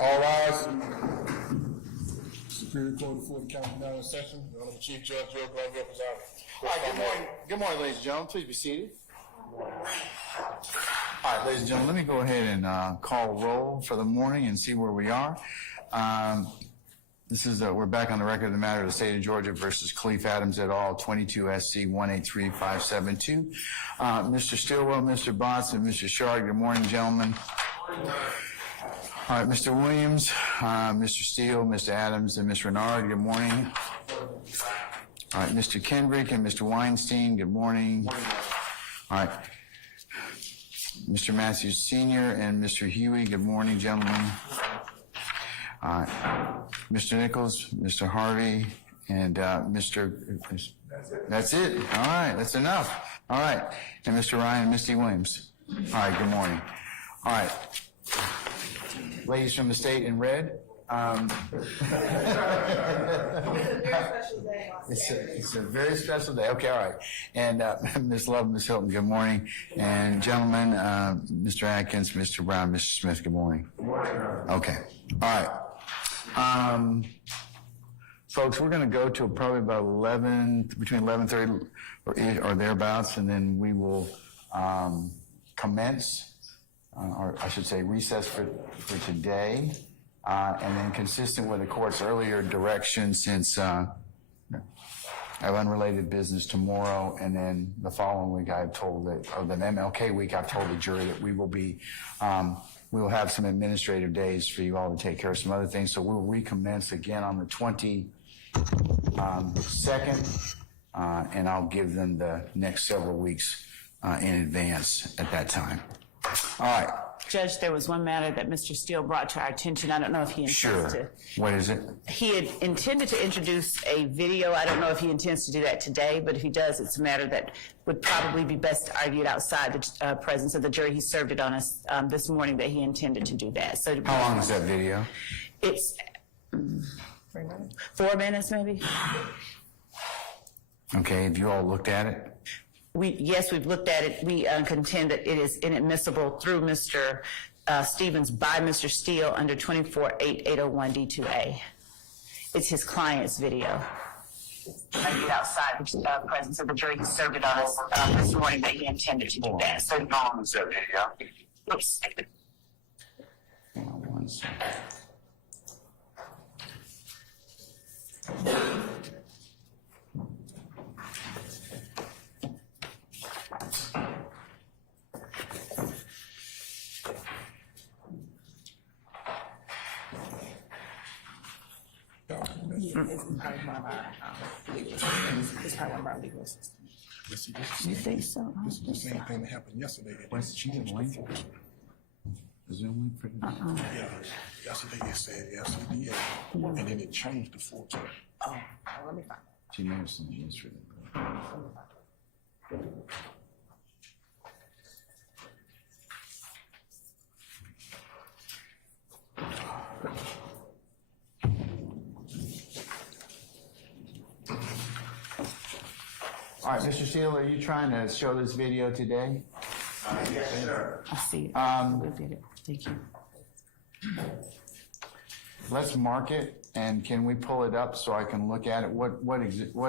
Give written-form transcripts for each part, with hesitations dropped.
All rise. Superior Court before the county now in session. The Honorable Chief Judge Joe Glenville presiding. All right, good morning. Good morning, ladies and gentlemen. Please be seated. All right, ladies and gentlemen, let me go ahead and call roll for the morning and see where we are. We're back on the record of the matter of the state of Georgia versus Khalif Adams et al., 22 SC 183572. Mr. Stilwell, Mr. Botts, and Mr. Shard, good morning, gentlemen. All right, Mr. Williams, Mr. Steele, Mr. Adams, and Ms. Renard, good morning. All right, Mr. Kendrick and Mr. Weinstein, good morning. All right, Mr. Matthews Sr. and Mr. Huey, good morning, gentlemen. All right, Mr. Nichols, Mr. Harvey, and Mr. That's it. All right, that's enough. All right, and Mr. Ryan and Misty Williams. All right, good morning. All right, ladies from the state in red. It's a very special day. Okay, all right. And Ms. Love, Ms. Hilton, good morning. And gentlemen, Mr. Atkins, Mr. Brown, Mr. Smith, good morning. Good morning. Okay, all right. Folks, we're going to go to probably about between 11:30 or thereabouts, and then we will commence, or I should say recess for today. And then consistent with the court's earlier direction, since I have unrelated business tomorrow, and then the following week I've told the MLK week, I've told the jury that we will have some administrative days for you all to take care of some other things. So we'll recommence again on the 22nd, and I'll give them the next several weeks in advance at that time. All right. Judge, there was one matter that Mr. Steele brought to our attention. I don't know if he intends to. What is it? He had intended to introduce a video. I don't know if he intends to do that today, but if he does, it's a matter that would probably be best argued outside the presence of the jury. He served it on us this morning that he intended to do that. So how long is that video? It's 4 minutes, maybe. Okay, have you all looked at it? Yes, we've looked at it. We contend that it is inadmissible through Mr. Stevens by Mr. Steele under 24-8801 D2A. It's his client's video. Outside the presence of the jury, he served it on us this morning that he intended to do that. So how long is that video? Oops. Hang on 1 second. It's part of one of our legal systems. It's part of one of our legal systems. You think so? This is the same thing that happened yesterday. What's the Zoom link? The Zoom link for this? Yeah, yesterday it said yesterday, and then it changed to 14. Oh, let me find it. She may have some yesterday. All right, Mr. Steele, are you trying to show this video today? Yes, sir. I see it. We did it. Thank you. Let's mark it, and can we pull it up so I can look at it? What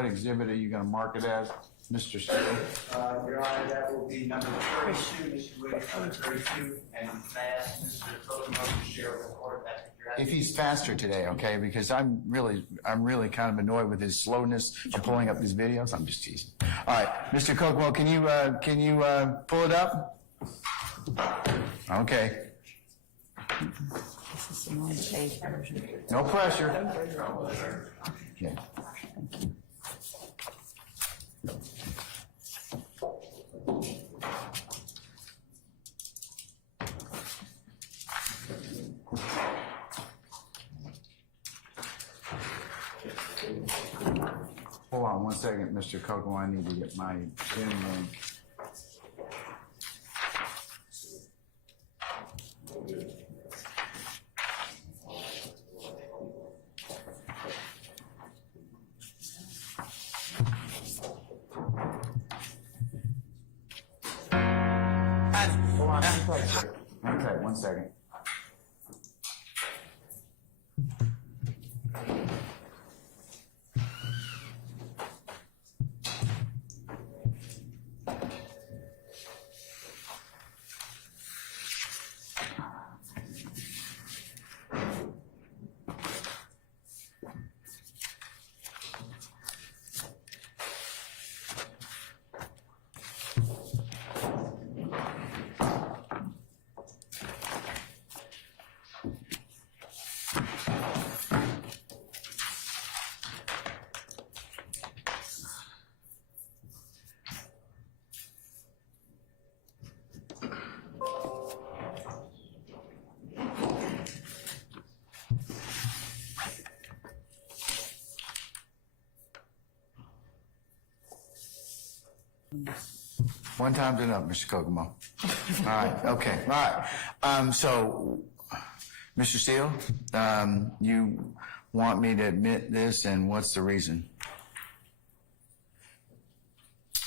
exhibit are you going to mark it as, Mr. Steele? Your Honor, that will be number 32, Mr. Williams, number 32, and fast, Mr. Kokomo, Sheriff of Court. If he's faster today, okay, because I'm really kind of annoyed with his slowness of pulling up these videos. I'm just teasing. All right, Mr. Kokomo, can you pull it up? Okay. This is the one page version. No pressure. Okay. Thank you. Hold on 1 second, Mr. Kokomo. I need to get my Zoom link. Hold on, okay, 1 second. One time's enough, Mr. Kokomo. All right, okay, all right. So, Mr. Steele, you want me to admit this, and what's the reason?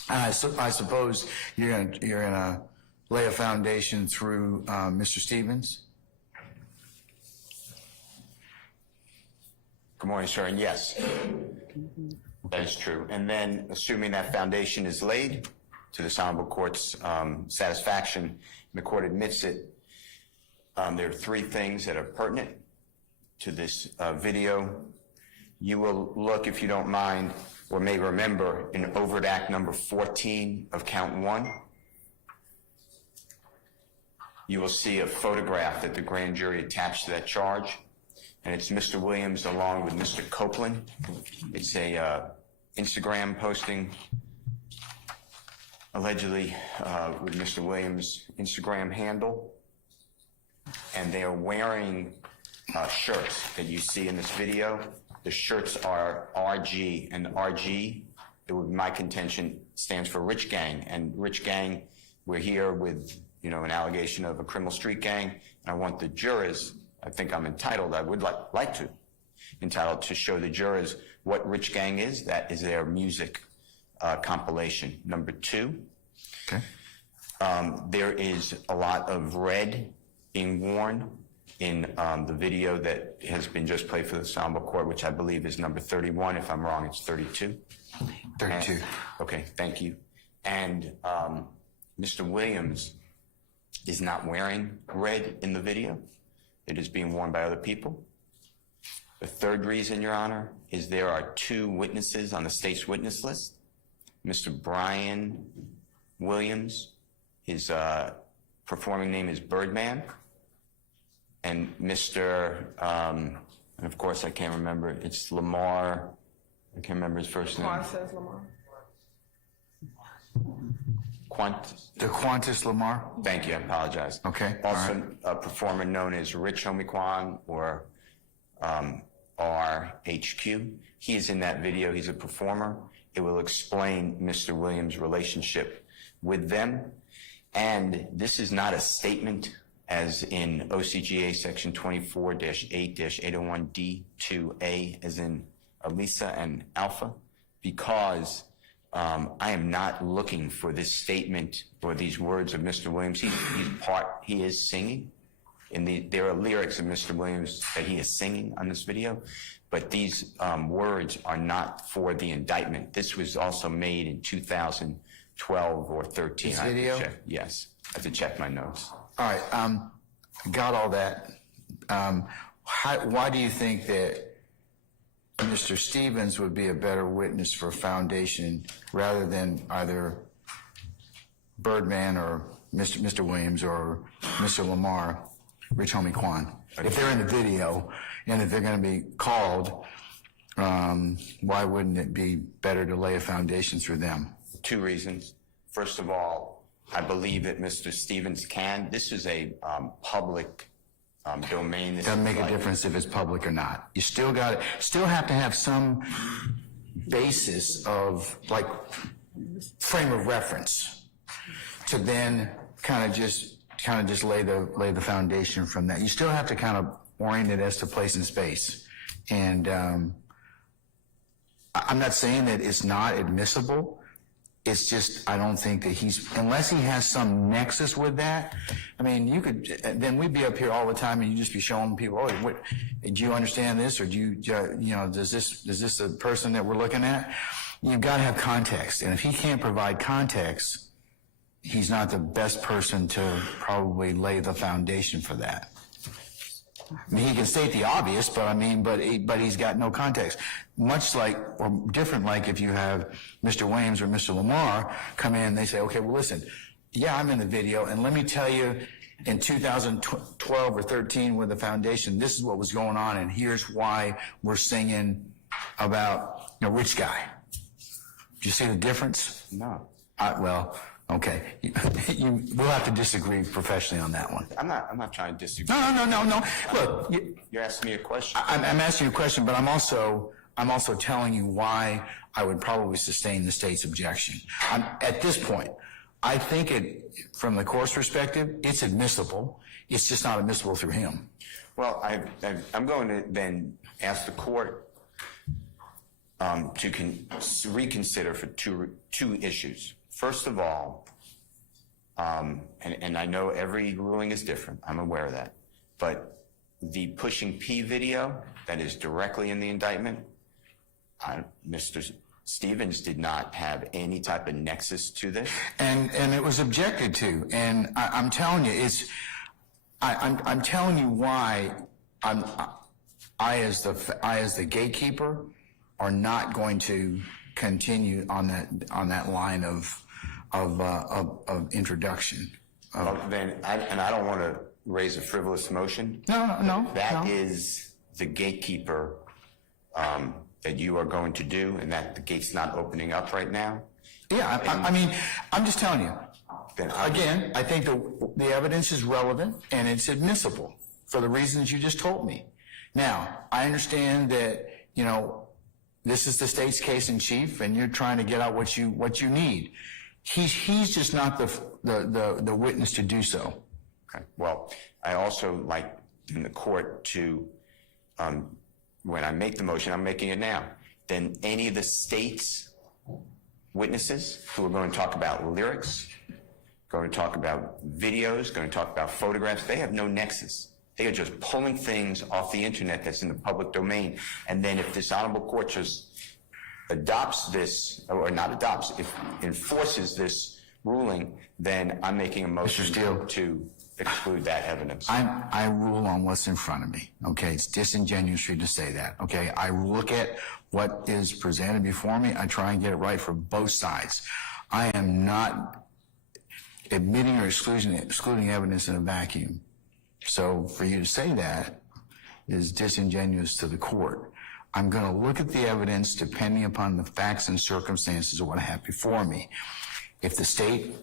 I suppose you're gonna lay a foundation through Mr. Stevens? Good morning, sir, and yes, that is true. And then, assuming that foundation is laid to this honorable court's satisfaction, and the court admits it, there are three things that are pertinent to this video. You will look, if you don't mind, or may remember, in overt act number 14 of count 1. You will see a photograph that the grand jury attached to that charge, and it's Mr. Williams along with Mr. Copeland. It's a Instagram posting, allegedly with Mr. Williams' Instagram handle, and they are wearing shirts that you see in this video. The shirts are RG, and RG, it would be my contention, stands for Rich Gang. And Rich Gang, we're here with, an allegation of a criminal street gang. And I want the jurors, I think I'm entitled, I would like to, entitled to show the jurors what Rich Gang is. That is their music compilation. Number 2, okay. There is a lot of red being worn in the video that has been just played for the honorable court, which I believe is number 31. If I'm wrong, it's 32. 32. Okay, thank you. And Mr. Williams is not wearing red in the video. It is being worn by other people. The third reason, Your Honor, is there are 2 witnesses on the state's witness list. Mr. Brian Williams, his performing name is Birdman. And Mr., and of course I can't remember, it's Lamar, I can't remember his first name. Says Lamar. The Qantas Lamar? Thank you, I apologize. Okay, Also, all right. a performer known as Rich Homie or RHQ. He is in that video, he's a performer. It will explain Mr. Williams' relationship with them. And this is not a statement as in OCGA section 24-8-801D2A, as in Elisa and Alpha, because I am not looking for this statement or these words of Mr. Williams. He is singing. There are lyrics of Mr. Williams that he is singing on this video, but these words are not for the indictment. This was also made in 2012 or 13. This video? Yes, I have to check my notes. All right, got all that. Why do you think that Mr. Stevens would be a better witness for foundation rather than either Birdman or Mr. Williams or Mr. Lamar, Rich Homie Quan? If they're in the video and if they're going to be called, why wouldn't it be better to lay a foundation through them? 2 reasons. First of all, I believe that Mr. Stevens can. This is a public domain. This Doesn't is make a difference if it's public or not. You still have to have some basis of like frame of reference to then kind of just lay the foundation from that. You still have to kind of orient it as to place and space. And I'm not saying that it's not admissible. It's just, I don't think that unless he has some nexus with that, I mean, then we'd be up here all the time and you'd just be showing people, oh, do you understand this? Or is this the person that we're looking at? You've got to have context. And if he can't provide context, he's not the best person to probably lay the foundation for that. I mean, he can state the obvious, but he's got no context. Much like, or different like if you have Mr. Williams or Mr. Lamar come in and they say, okay, well, listen, yeah, I'm in the video, and let me tell you, in 2012 or 13 with the foundation, this is what was going on, and here's why we're singing about, rich guy. Do you see the difference? No. Well, okay. We'll have to disagree professionally on that one. I'm not trying to disagree. No. Look, You're asking me a question. I'm asking you a question, but I'm I'm also telling you why I would probably sustain the state's objection. At this point, I think from the court's perspective, it's admissible. It's just not admissible through him. Well, I'm going to then ask the court to reconsider for two issues. First of all, and I know every ruling is different. I'm aware of that. But the pushing P video that is directly in the indictment, Mr. Stevens did not have any type of nexus to this. And it was objected to. And I'm telling you, I'm telling you why I as the gatekeeper are not going to continue on that line of introduction. Well, then, I don't want to raise a frivolous motion. No. That is the gatekeeper that you are going to do, and that the gate's not opening up right now. Yeah, I mean, I'm just telling you. Then Again, I think the evidence is relevant and it's admissible for the reasons you just told me. Now, I understand that, this is the state's case in chief and you're trying to get out what you need. He's just not the witness to do so. Okay. Well, I also like in the court to, when I make the motion, I'm making it now, then any of the state's witnesses who are going to talk about lyrics, going to talk about videos, going to talk about photographs, they have no nexus. They are just pulling things off the internet that's in the public domain. And then if this honorable court just adopts this, or not adopts, if enforces this ruling, then I'm making a motion to exclude that evidence. I rule on what's in front of me. Okay, it's disingenuous for you to say that. Okay, I look at what is presented before me. I try and get it right for both sides. I am not admitting or excluding evidence in a vacuum. So for you to say that is disingenuous to the court. I'm going to look at the evidence depending upon the facts and circumstances of what I have before me. If the state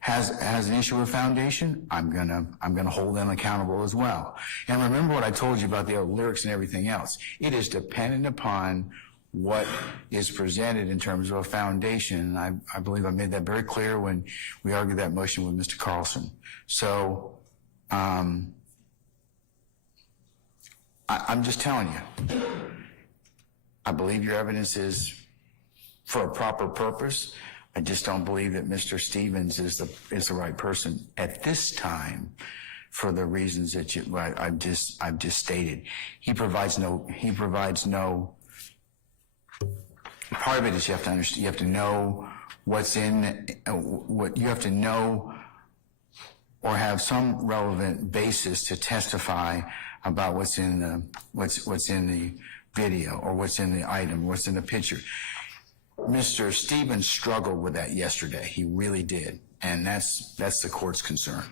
has an issue with foundation, I'm gonna hold them accountable as well. And remember what I told you about the lyrics and everything else. It is dependent upon what is presented in terms of a foundation. And I believe I made that very clear when we argued that motion with Mr. Carlson. So I'm just telling you, I believe your evidence is for a proper purpose. I just don't believe that Mr. Stevens is the right person at this time for the reasons that I've just stated. He provides no. Part of it is you have to understand. You have to know what's in what you have to know, or have some relevant basis to testify about what's in the video, or what's in the item, what's in the picture. Mr. Stevens struggled with that yesterday. He really did. And that's the court's concern.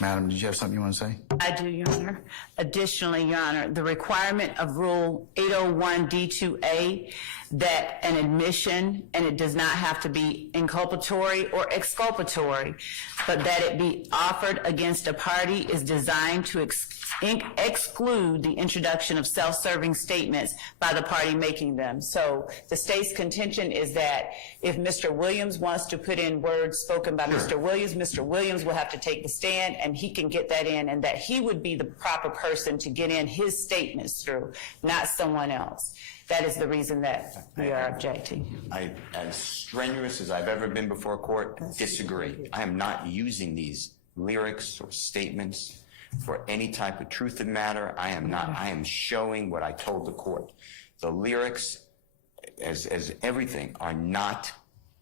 Madam, did you have something you want to say? I do, Your Honor. Additionally, Your Honor, the requirement of Rule 801 D2A that an admission, and it does not have to be inculpatory or exculpatory, but that it be offered against a party is designed to exclude the introduction of self-serving statements by the party making them. So the state's contention is that if Mr. Williams wants to put in words spoken by Mr. Williams will have to take the stand and he can get that in, and that he would be the proper person to get in his statements through, not someone else. That is the reason that we are objecting. As strenuous as I've ever been before a court, disagree. I am not using these lyrics or statements for any type of truth of matter. I am showing what I told the court. The lyrics, as everything, are not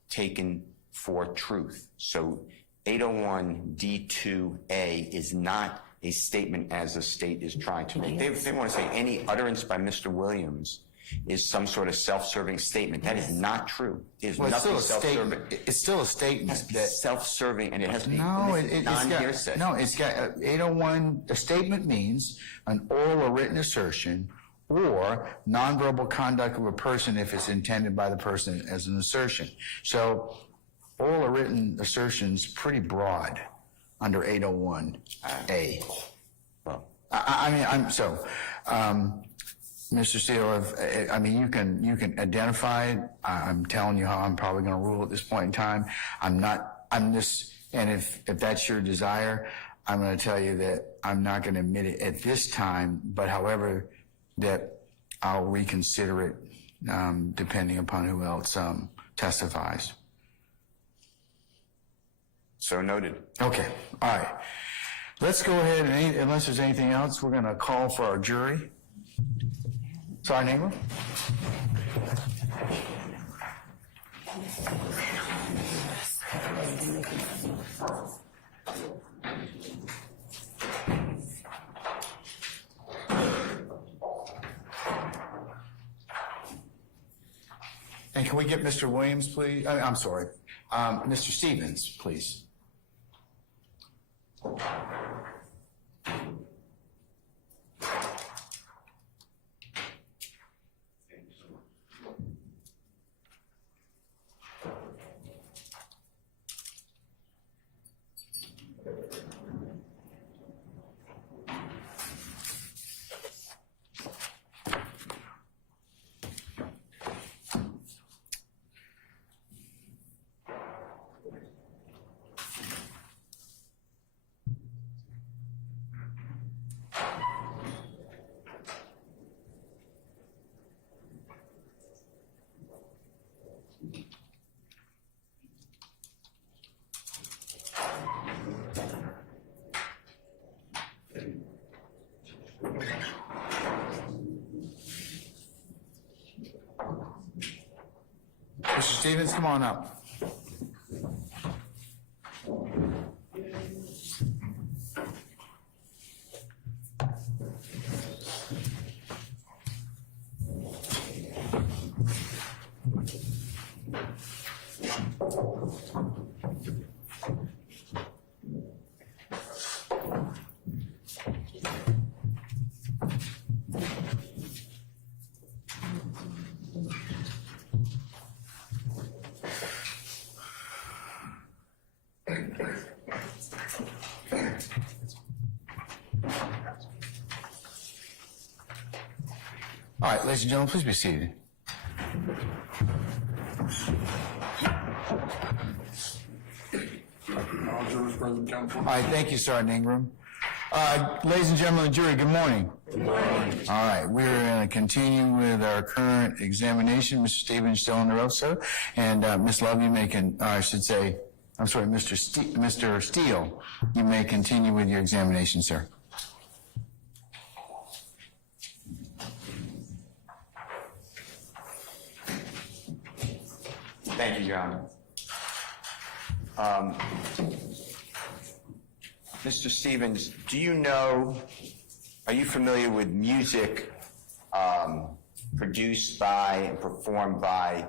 taken for truth. So 801 D2A is not a statement as the state is trying to make. They want to say any utterance by Mr. Williams is some sort of self-serving statement. That is not true. There's nothing self-serving. It's still a statement that self-serving, and it has to be non-hearsay. No, it's got 801. A statement means an oral or written assertion or nonverbal conduct of a person if it's intended by the person as an assertion. So oral or written assertion's pretty broad under 801A. Well, Mr. Steele, I mean, you can identify it. I'm telling you how I'm probably going to rule at this point in time. And if that's your desire, I'm going to tell you that I'm not going to admit it at this time, but however, that I'll reconsider it, depending upon who else, testifies. So noted. Okay, all right. Let's go ahead and, unless there's anything else, we're going to call for our jury. Sorry, neighbor? And can we get Mr. Williams, please? I'm sorry, Mr. Stevens, please. Mr. Stevens, come on up. All right, ladies and gentlemen, please be seated. All jurors present, counsel. All right, thank you, Sergeant Ingram. Ladies and gentlemen of the jury, good morning. Good morning. All right, we're going to continue with our current examination. Mr. Stevens still on the road, sir. And Ms. Love, you may Mr. Steele, you may continue with your examination, sir. Thank you, Your Honor. Mr. Stevens, are you familiar with music produced by and performed by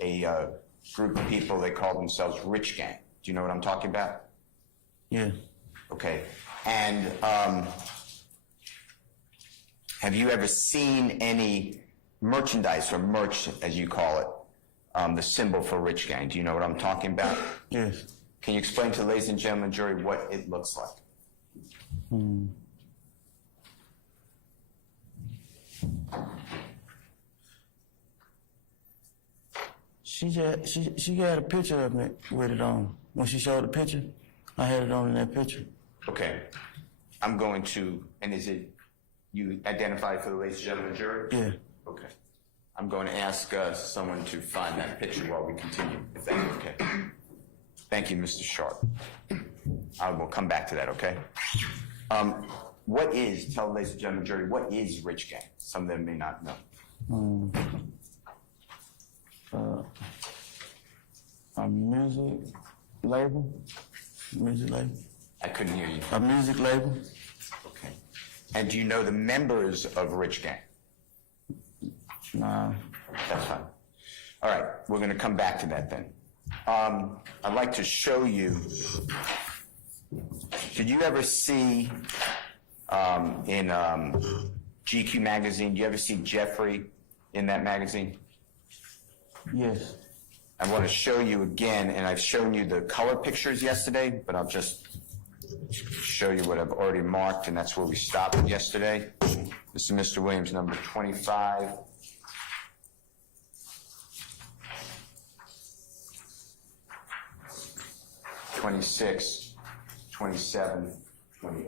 a group of people they call themselves Rich Gang? Do you know what I'm talking about? Yeah. Okay. And have you ever seen any merchandise or merch, as you call it, the symbol for Rich Gang? Do you know what I'm talking about? Yes. Can you explain to the ladies and gentlemen of the jury what it looks like? She had a picture of me with it on. When she showed the picture, I had it on in that picture. Okay. I'm going to, and is it, you identify for the ladies and gentlemen of the jury? Yeah. Okay. I'm going to ask someone to find that picture while we continue, if that's okay. Thank you, Mr. Sharp. I will come back to that, okay? Tell the ladies and gentlemen of the jury, what is Rich Gang? Some of them may not know. A music label. I couldn't hear you. A music label. Okay. And do you know the members of Rich Gang? Nah. That's fine. All right, we're going to come back to that then. I'd like to show you. Did you ever see in GQ magazine? Do you ever see Jeffrey in that magazine? Yes. I want to show you again, and I've shown you the color pictures yesterday, but I'll just show you what I've already marked, and that's where we stopped yesterday. This is Mr. Williams, number 25. '26, 27, 28.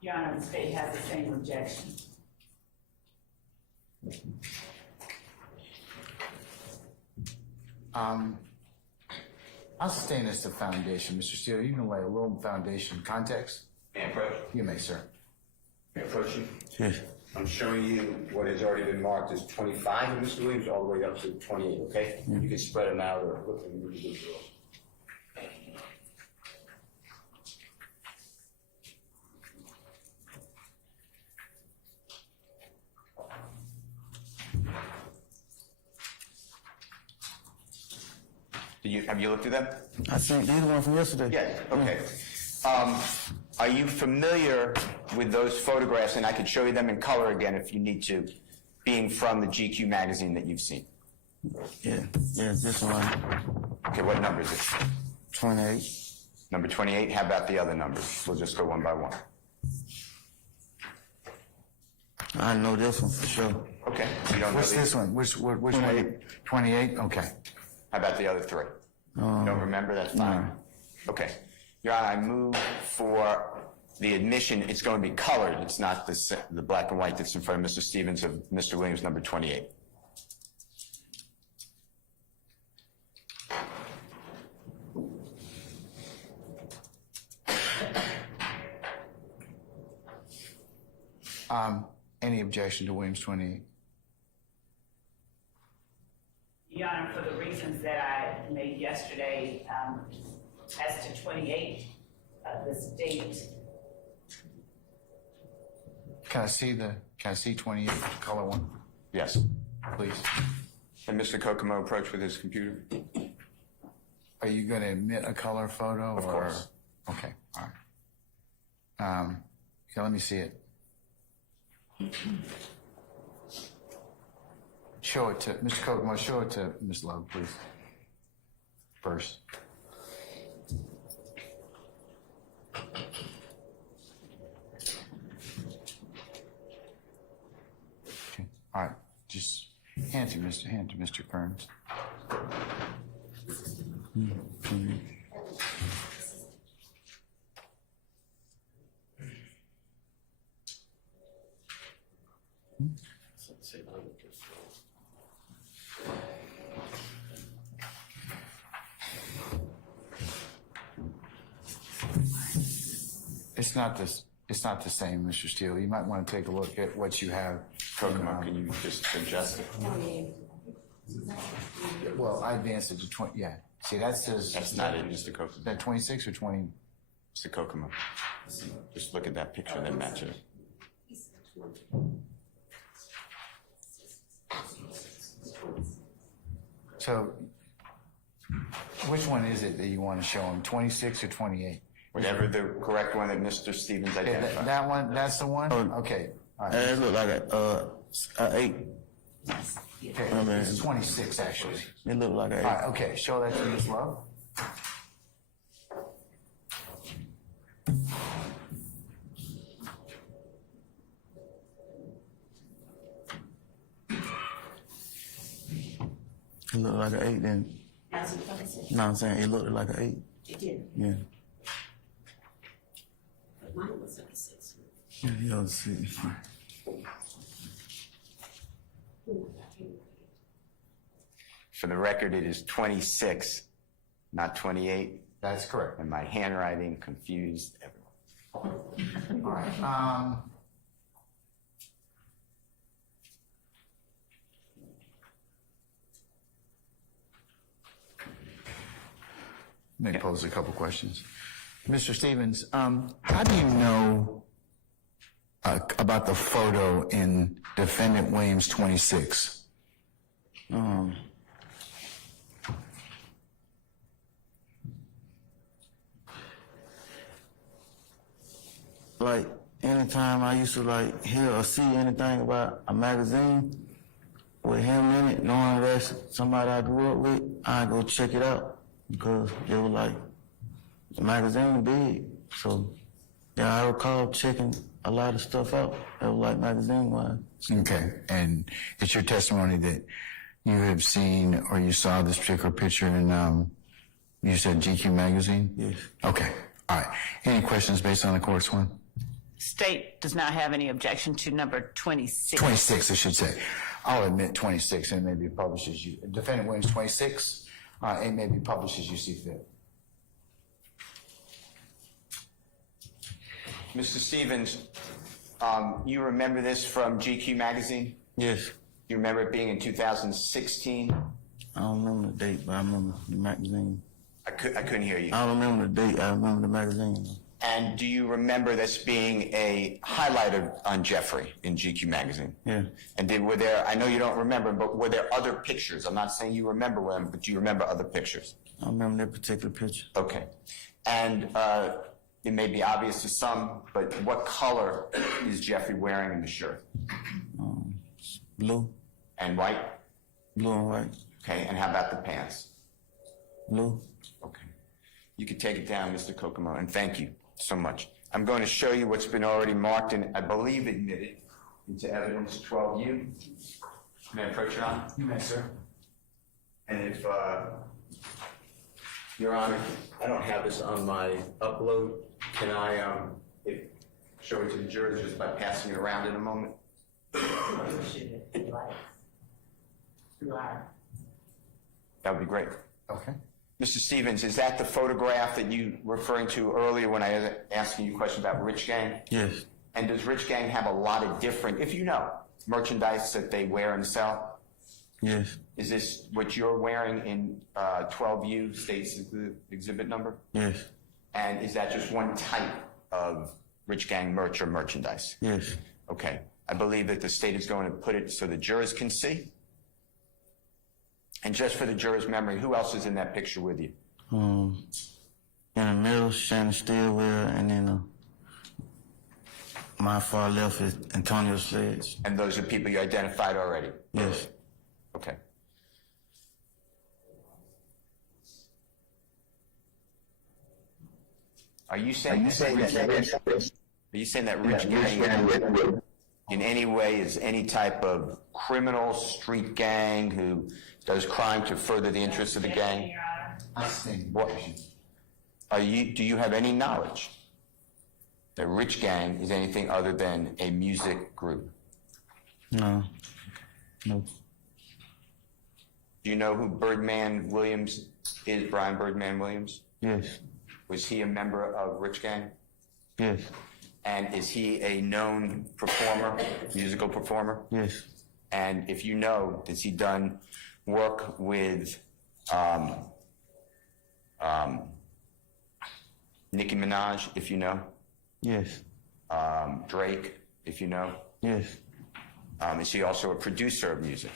Your Honor, the state has the same objection. I'll sustain this to foundation, Mr. Steele. You can lay a little foundation context. May I approach? You may, sir. May I approach you? Yes. I'm showing you what has already been marked as 25 in Mr. Williams, all the way up to 28, okay? You can spread them out or look at them individually. Have you looked at them? I think these one from yesterday. Yes, okay. Are you familiar with those photographs, and I could show you them in color again if you need to, being from the GQ magazine that you've seen? Yeah, this one, Okay, what number is it? 28. Number 28, how about the other numbers? We'll just go one by one. I know this one for sure. Okay, you don't know What's these? this one? Which one? 28? Okay. How about the other three? You don't remember? That's fine. Okay. Your Honor, I move for the admission. It's going to be colored. It's not the black and white that's in front of Mr. Stevens of Mr. Williams, number 28. Any objection to Williams 28? Your Honor, for the reasons that I made yesterday, as to 28, the state, Can I see 28, the color one, Yes. please? And Mr. Kokomo approach with his computer? Are you going to admit a color photo? Of course. Okay, all right. Yeah, let me see it. Show it to, Mr. Kokomo, show it to Ms. Love, please. First. Okay, all right, just hand to Mr. Kearns. It's not the same, Mr. Steele. You might want to take a look at what you have. Kokomo, can you just adjust it? Well, I advanced it to 20, yeah. See, that says. That's not it, Mr. Kokomo. Is that 26 or 20? Mr. Kokomo. Just look at that picture and then match it. So, which one is it that you want to show him, 26 or 28? Whatever the correct one that Mr. Stevens Yeah, identified. that one, that's the one? Okay, all right. It look like a 8. Okay, it's 26, actually. It look like a 8. All right, okay, show that to Ms. Love. It look like an 8 then. No, I'm saying it looked like an 8. It did, Yeah. but mine was like a 6. Yeah, you'll see. For the record, it is 26, not 28, That's correct. and my handwriting confused everyone. All right, let me pose a couple questions. Mr. Stevens, how do you know about the photo in Defendant Williams 26? Like, anytime I used to like hear or see anything about a magazine with him in it, knowing that's somebody I grew up with, I go check it out because it was like the magazine big. So yeah, I recall checking a lot of stuff out that was like magazine-wise. Okay, and it's your testimony that you have seen or you saw this particular picture in, you said GQ magazine? Yes. Okay, all right. Any questions based on the court's one? State does not have any objection to number 26. 26, I should say. I'll admit 26, and maybe published as you, defendant Williams 26, and maybe published as you see fit. Mr. Stevens, you remember this from GQ magazine? Yes. You remember it being in 2016? I don't remember the date, but I remember the magazine. I couldn't hear you. I don't remember the date, I remember the magazine. And do you remember this being a highlight on Jeffrey in GQ magazine? Yeah. And were there, I know you don't remember, but were there other pictures? I'm not saying you remember them, but do you remember other pictures? I remember that particular picture. Okay. And it may be obvious to some, but what color is Jeffrey wearing in the shirt? Blue. And white? Blue and white. Okay, and how about the pants? Blue. Okay. You can take it down, Mr. Kokomo, and thank you so much. I'm going to show you what's been already marked and I believe admitted into evidence 12U. May I approach Your Honor? You may, sir. And if, Your Honor, I don't have this on my upload. Can I show it to the jurors just by passing it around in a moment? That would be great. Okay. Mr. Stevens, is that the photograph that you were referring to earlier when I was asking you a question about Rich Gang? Yes. And does Rich Gang have a lot of different, if you know, merchandise that they wear and sell? Yes. Is this what you're wearing in 12U states the exhibit number? Yes. And is that just one type of Rich Gang merch or merchandise? Yes. Okay. I believe that the state is going to put it so the jurors can see. And just for the jurors' memory, who else is in that picture with you? In the middle, Shannon Stillwell, and then my far left is Antonio Sledge. And those are people you identified already? Yes. Okay. Are you saying that Rich Gang in any way is any type of criminal street gang who does crime to further the interests of the gang? What? Do you have any knowledge that Rich Gang is anything other than a music group? No. No. Do you know who Birdman Williams is, Brian Birdman Williams? Yes. Was he a member of Rich Gang? Yes. And is he a known performer, musical performer? Yes. And if you know, has he done work with Nicki Minaj, if you know? Yes. Drake, if you know? Yes. Is he also a producer of music?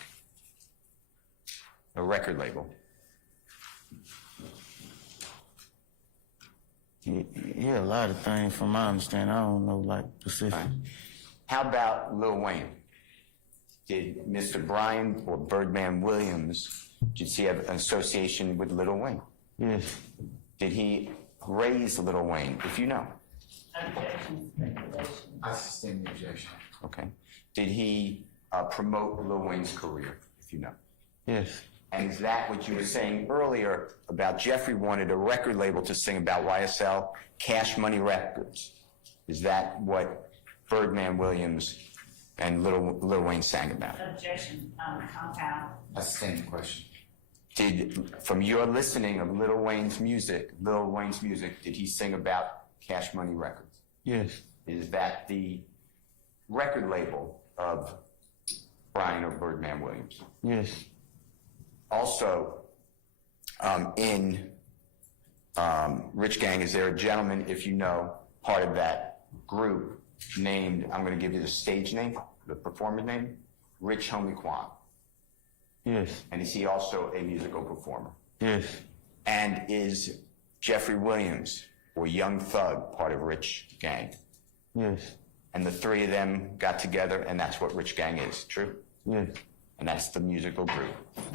A record label? Yeah, a lot of things from my understanding. I don't know, like, specific. How about Lil Wayne? Did Mr. Brian or Birdman Williams, did he have an association with Lil Wayne? Yes. Did he raise Lil Wayne, if you know? I sustain the objection. Okay. Did he promote Lil Wayne's career, if you know? Yes. And is that what you were saying earlier about Jeffrey wanted a record label to sing about YSL, Cash Money Records? Is that what Birdman Williams and Lil Wayne sang about? Objection, compound. I sustain the question. Did, from your listening of Lil Wayne's music, did he sing about Cash Money Records? Yes. Is that the record label of Brian or Birdman Williams? Yes. Also, in Rich Gang, is there a gentleman, if you know, part of that group named, I'm going to give you the stage name, the performer name, Rich Homie Quan? Yes. And is he also a musical performer? Yes. And is Jeffery Williams or Young Thug part of Rich Gang? Yes. And the three of them got together, and that's what Rich Gang is, true? Yes. And that's the musical group.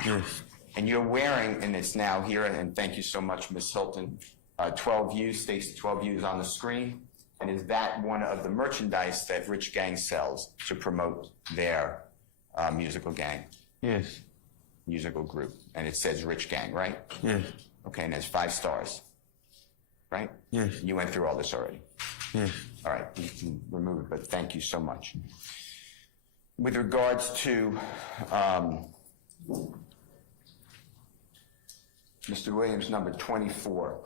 Yes. And you're wearing, and it's now here, and thank you so much, Ms. Hilton, 12U, states 12U is on the screen, And is that one of the merchandise that Rich Gang sells to promote their musical gang, Yes. musical group? And it says Rich Gang, right? Yes. Okay, and there's 5 stars, right? Yes. You went through all this already. Yes. All right, you can remove it, but thank you so much. With regards to Mr. Williams, number 24,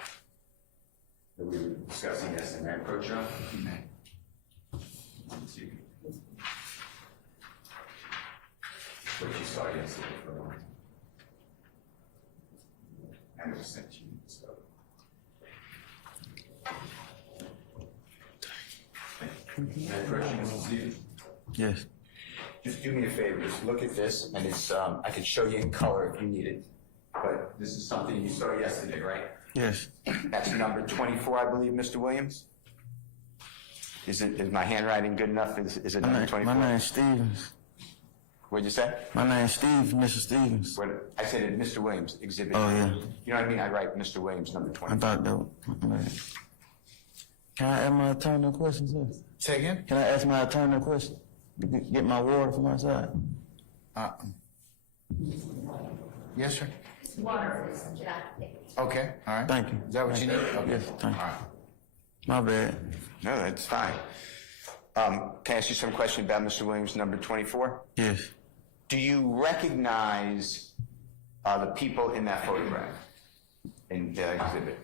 that we were discussing yesterday, may I approach you? You may. What you saw yesterday for a long time. And it was sent to you, so. May I approach you, Mr. Stevens? Yes. Just do me a favor, just look at this, and it's, I can show you in color if you need it, but this is something you saw yesterday, right? Yes. That's number 24, I believe, Mr. Williams? Is my handwriting good enough? Is it number 24? My name's Stevens. What'd you say? My name's Steve, Mr. Stevens. What, I said it, Mr. Williams, exhibit. Oh, yeah. You know what I mean? I write Mr. Williams, number I 24. thought that was, Can I ask my attorney a question, sir? Say again? Can I ask my attorney a question? Get my water from my side. Yes, sir. Water is, get out of there. Okay, all right. Thank you. Is that what you need? Okay. Yes, thank you. All right. My bad. No, that's fine. Can I ask you some question about Mr. Williams, number 24? Yes. Do you recognize the people in that photograph, in the exhibit?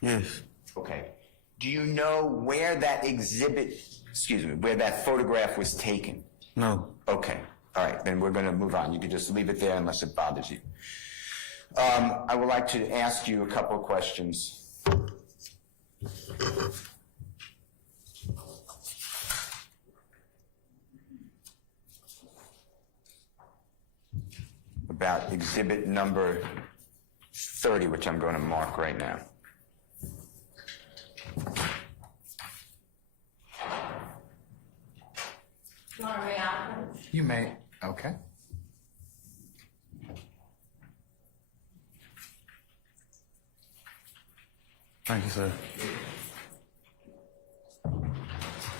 Yes. Okay. Do you know where that where that photograph was taken? No. Okay. All right, then we're going to move on. You can just leave it there unless it bothers you. I would like to ask you a couple of questions. About exhibit number 30, which I'm going to mark right now. You want to read out? You may, okay. Thank you, sir.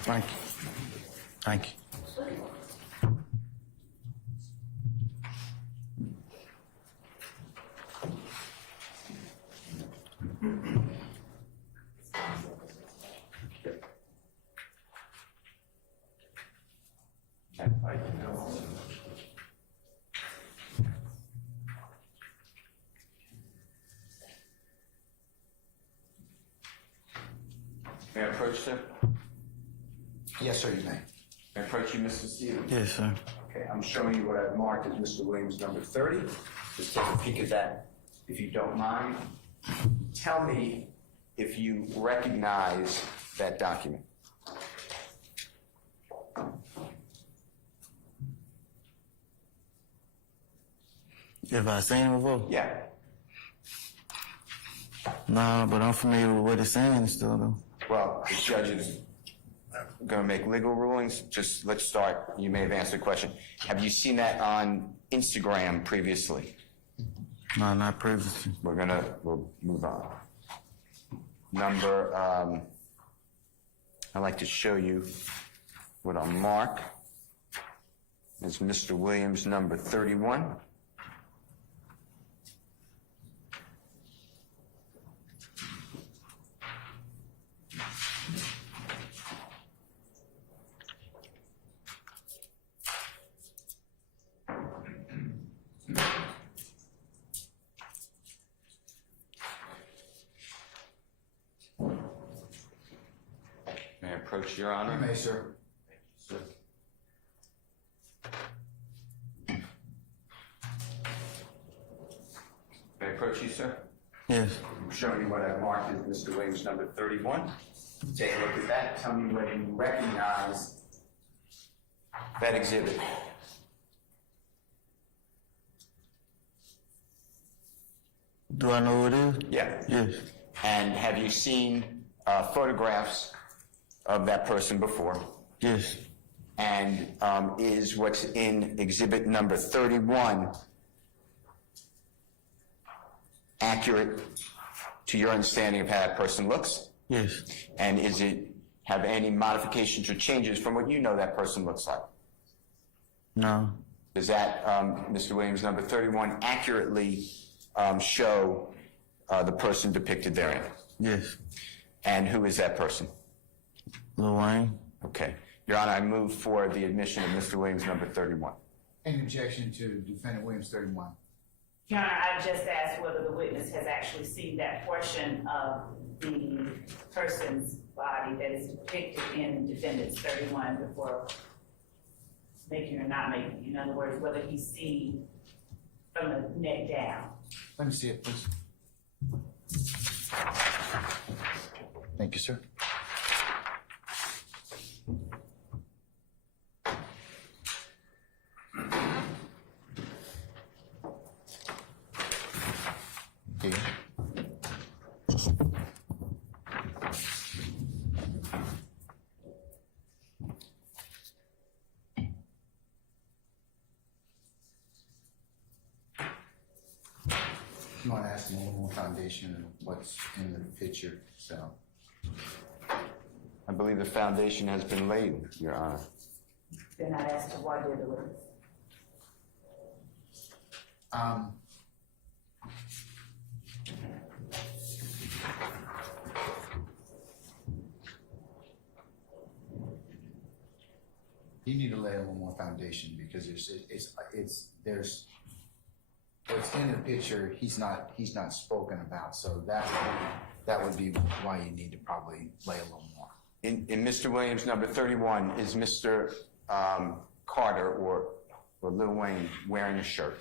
Thank you. Thank you. May I approach, sir? Yes, sir, you may. May I approach you, Mr. Stevens? Yes, sir. Okay, I'm showing you what I've marked as Mr. Williams number 30. Just take a peek at that, if you don't mind. Tell me if you recognize that document. If I seen it before? Yeah. Nah, but I'm familiar with what it's saying still, though. Well, the judge is going to make legal rulings. Just let's start. You may have answered the question. Have you seen that on Instagram previously? No, not previously. We'll move on. Number, I'd like to show you what I'll mark. It's Mr. Williams, number 31. May I approach, Your Honor? You may, sir. Sir. May I approach you, sir? Yes. I'm showing you what I've marked as Mr. Williams, number 31. Take a look at that. Tell me whether you recognize that exhibit. Do I know who it is? Yeah. Yes. And have you seen photographs of that person before? Yes. And is what's in exhibit number 31 accurate to your understanding of how that person looks? Yes. And is it have any modifications or changes from what you know that person looks like? No. Does that, Mr. Williams, number 31, accurately show the person depicted therein? Yes. And who is that person? Lil Wayne. Okay. Your Honor, I move for the admission of Mr. Williams, number 31. Any objection to defendant Williams 31? Your Honor, I just asked whether the witness has actually seen that portion of the person's body that is depicted in defendant's 31 before making or not making. In other words, whether he's seen from the neck down. Let me see it, please. Thank you, sir. Here. You want to ask them a little more foundation of what's in the picture, so. I believe the foundation has been laid, Your Honor. Then I asked her why did the witness. You need to lay a little more foundation because there's what's in the picture. He's not spoken about, so that would be why you need to probably lay a little more. In Mr. Williams, number 31, is Mr. Carter or Lil Wayne wearing a shirt?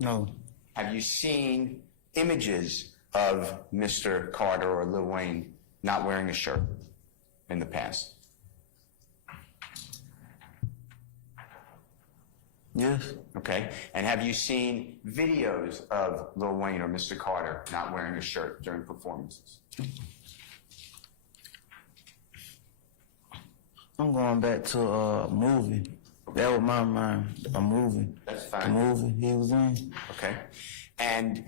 No. Have you seen images of Mr. Carter or Lil Wayne not wearing a shirt in the past? Yes. Okay. And have you seen videos of Lil Wayne or Mr. Carter not wearing a shirt during performances? I'm going back to a movie. That was my mind. A movie. That's fine. The movie he was in. Okay. And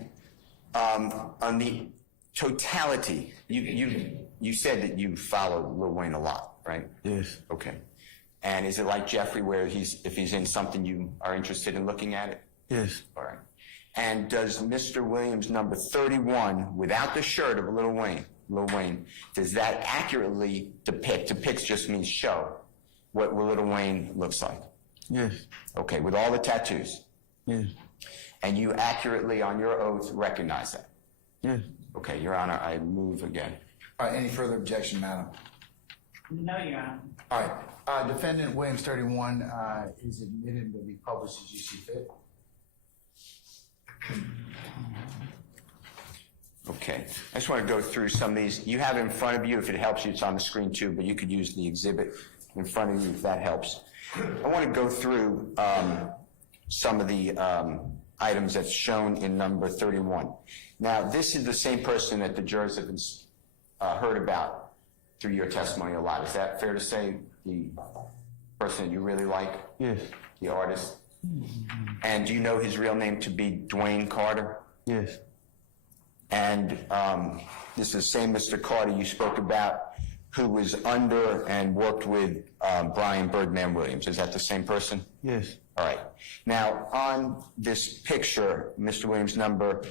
on the totality, you said that you follow Lil Wayne a lot, right? Yes. Okay. And is it like Jeffrey where if he's in something you are interested in looking at it? Yes. All right. And does Mr. Williams number 31 without the shirt of Lil Wayne, does that accurately depicts just means show what Lil Wayne looks like? Yes. Okay, with all the tattoos. Yes. And you accurately on your oath recognize that? Yes. Okay, Your Honor, I move again. All right, any further objection, madam? No, Your Honor. All right, defendant Williams 31 is admitted to be published as you see fit. Okay, I just want to go through some of these. You have it in front of you. If it helps you, it's on the screen too, but you could use the exhibit in front of you if that helps. I want to go through some of the items that's shown in number 31. Now, this is the same person that the jurors have been heard about through your testimony a lot. Is that fair to say? The person that you really like? Yes. The artist? And do you know his real name to be Dwayne Carter? Yes. And this is the same Mr. Carter you spoke about who was under and worked with Brian Birdman Williams. Is that the same person? Yes. All right. Now, on this picture, Mr. Williams, number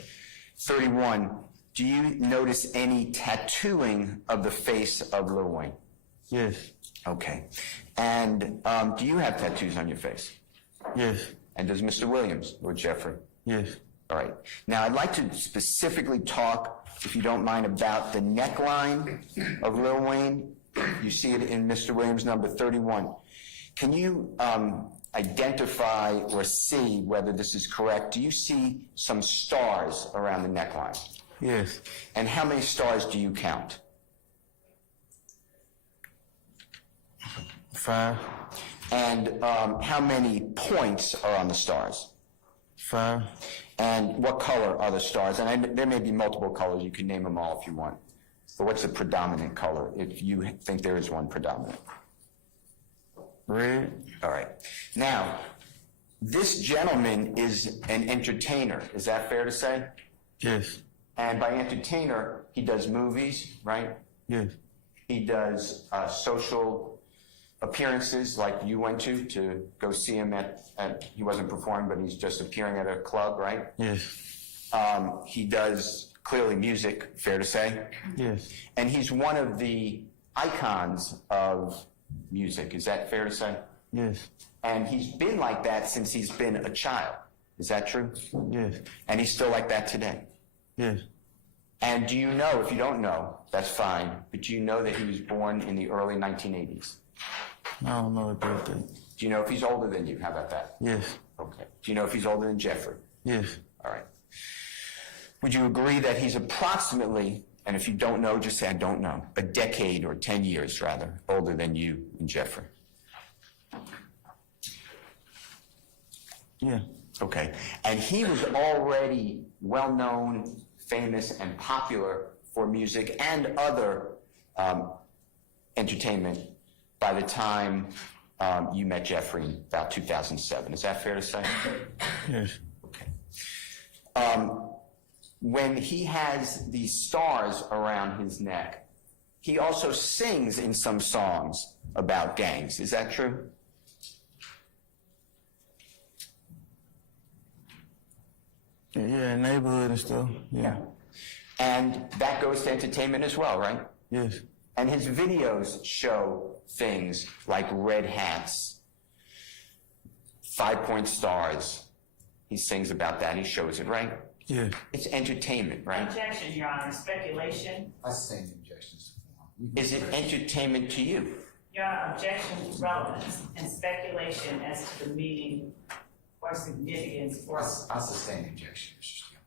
31, do you notice any tattooing of the face of Lil Wayne? Yes. Okay. And do you have tattoos on your face? Yes. And does Mr. Williams or Jeffrey? Yes. All right. Now, I'd like to specifically talk, if you don't mind, about the neckline of Lil Wayne. You see it in Mr. Williams, number 31. Can you identify or see whether this is correct? Do you see some stars around the neckline? Yes. And how many stars do you count? 5. And how many points are on the stars? 5. And what color are the stars? And there may be multiple colors. You can name them all if you want. But what's the predominant color, if you think there is one predominant? Red. All right. Now, this gentleman is an entertainer. Is that fair to say? Yes. And by entertainer, he does movies, right? Yes. He does social appearances like you went to go see him he wasn't performing, but he's just appearing at a club, right? Yes. He does clearly music, fair to say? Yes. And he's one of the icons of music, is that fair to say? Yes. And he's been like that since he's been a child. Is that true? Yes. And he's still like that today. Yes. And do you know, if you don't know, that's fine, but do you know that he was born in the early 1980s? I don't know what birthday. Do you know if he's older than you? How about that? Yes. Okay. Do you know if he's older than Jeffrey? Yes. All right. Would you agree that he's approximately, and if you don't know, just say I don't know, a decade or 10 years rather, older than you and Jeffrey? Yeah. Okay. And he was already well-known, famous, and popular for music and other entertainment by the time you met Jeffrey in about 2007. Is that fair to say? Yes. Okay. When he has these stars around his neck, he also sings in some songs about gangs. Is that true? Yeah, neighborhood and stuff. Yeah. And that goes to entertainment as well, right? Yes. And his videos show things like red hats, 5-point stars. He sings about that. He shows it, right? Yeah. It's entertainment, right? Objection, Your Honor, speculation. I sustain the objections. Is it entertainment to you? Your Honor, objection to relevance and speculation as to the meaning or significance or. I sustain the objection, Mr. Steele.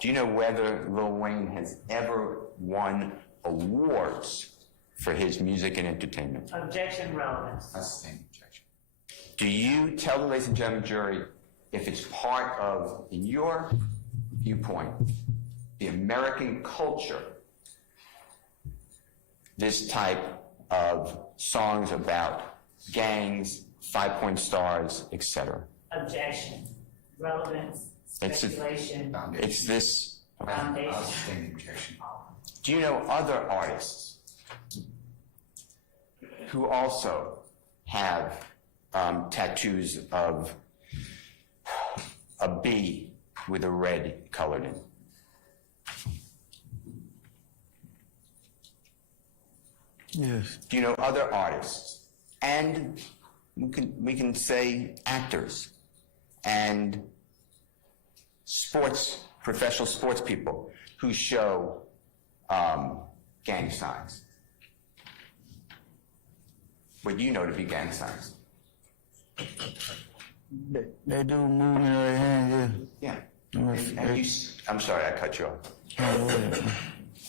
Do you know whether Lil Wayne has ever won awards for his music and entertainment? Objection, relevance. I sustain the objection. Do you tell the ladies and gentlemen jury if it's part of, in your viewpoint, the American culture, this type of songs about gangs, 5-point stars, etc.? Objection, relevance, speculation, It's this. I foundation. sustain the objection. Do you know other artists who also have tattoos of a bee with a red colored in? Yes. Do you know other artists? And we can say actors and professional sports people who show gang signs. What you know to be gang signs. They do movement of their hands, Yeah. yeah. And I'm sorry, I cut you off.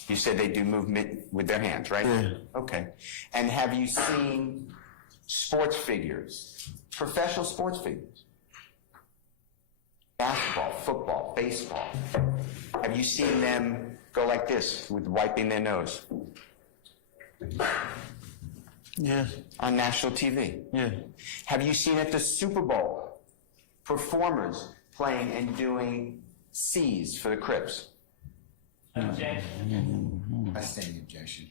You said they do movement with their hands, right? Yeah. Okay. And have you seen sports figures, professional sports figures? Basketball, football, baseball. Have you seen them go like this with wiping their nose Yes. on national TV? Yeah. Have you seen at the Super Bowl performers playing and doing C's for the Crips? Objection. I sustain the objection.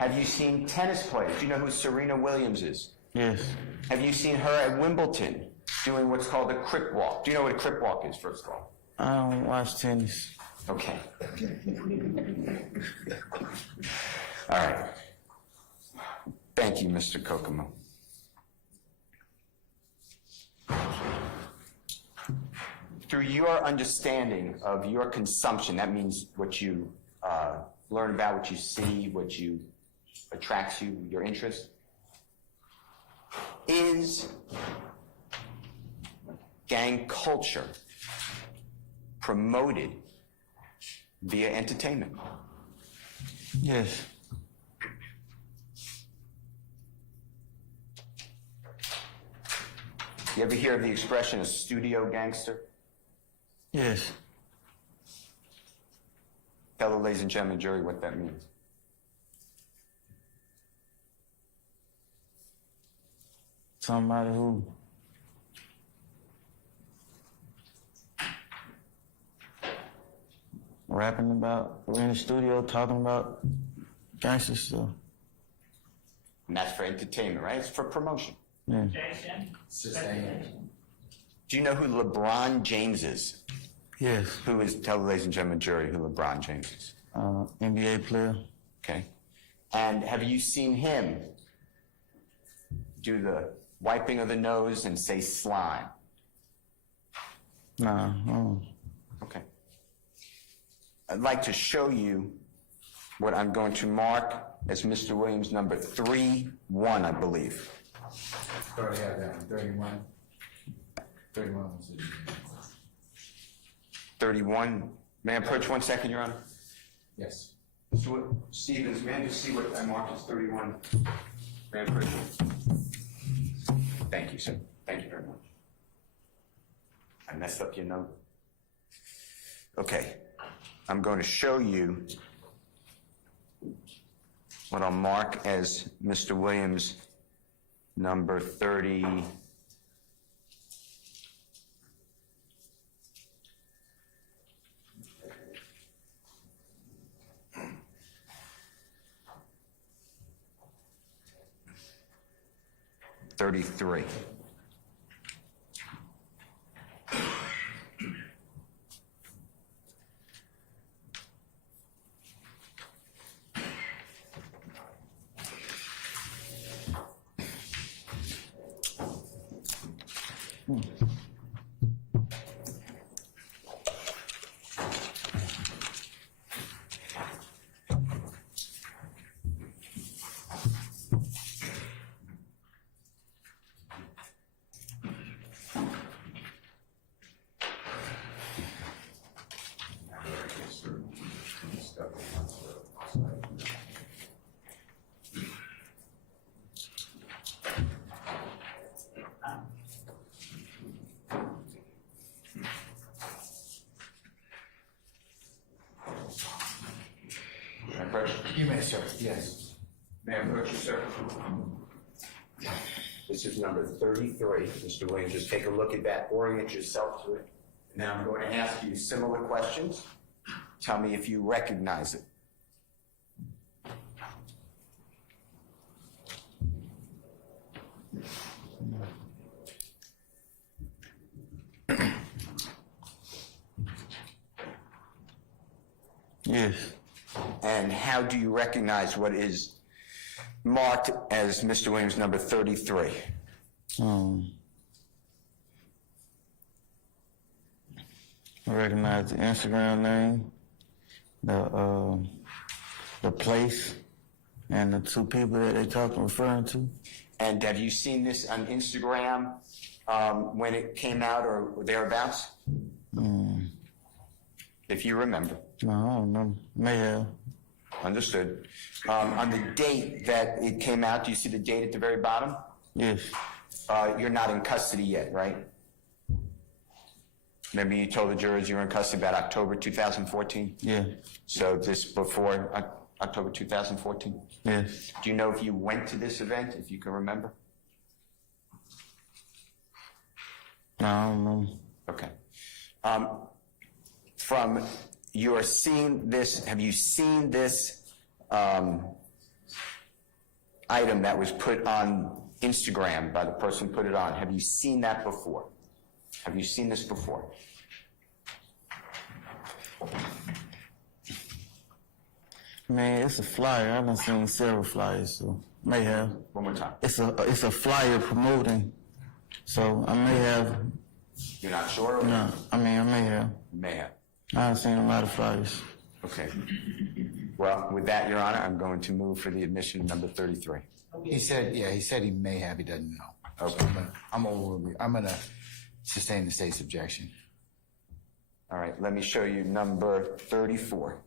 Have you seen tennis players? Do you know who Serena Williams is? Yes. Have you seen her at Wimbledon doing what's called a crip walk? Do you know what a crip walk is, first of all? I don't watch tennis. Okay. All right. Thank you, Mr. Kokomo. Through your understanding of your consumption, that means what you learn about, what you see, what you attracts you, your interest, is gang culture promoted via entertainment? Yes. You ever hear of the expression a studio gangster? Yes. Tell the ladies and gentlemen jury what that means. Somebody who rapping about, we're in the studio talking about gangster stuff. And that's for entertainment, right? It's for promotion. Yeah. Objection. Speculation. Do you know who LeBron James is? Yes. Who is, tell the ladies and gentlemen, jury, who LeBron James is? NBA player. Okay. And have you seen him do the wiping of the nose and say slime? Nah. Okay. I'd like to show you what I'm going to mark as Mr. Williams number 3-1, I believe. Already have that one, 31. 31 was it. 31. May I approach 1 second, Your Honor? Yes. Mr. Stevens, may I just see what I marked as 31? May I approach? Thank you, sir. Thank you very much. I messed up your note. Okay. I'm going to show you what I'll mark as Mr. Williams number 30. $33. You may, sir. Yes. May I approach you, sir? This is number 33, Mr. Williams. Just take a look at that, orient yourself to it. Now I'm going to ask you similar questions. Tell me if you recognize it. Yes. And how do you recognize what is marked as Mr. Williams number 33? I recognize the Instagram name, the place, and the two people that they referring to. And have you seen this on Instagram when it came out or thereabouts? If you remember. No, I don't know. May have. Understood. On the date that it came out, do you see the date at the very bottom? Yes. You're not in custody yet, right? Remember you told the jurors you were in custody about October 2014? Yeah. So this before October 2014? Yes. Do you know if you went to this event, if you can remember? No, I don't know. Okay. From you are seeing this, have you seen this item that was put on Instagram by the person who put it on? Have you seen that before? Have you seen this before? Man, it's a flyer. I've done seen several flyers, so may have. One more time. It's a flyer promoting, so I may have. You're not sure? Or No, I may have. May have. I've seen a lot of flyers. Okay. Well, with that, Your Honor, I'm going to move for the admission of number 33. He said he may have, he doesn't know. Okay. So I'm gonna sustain the state's objection. All right, let me show you number 34.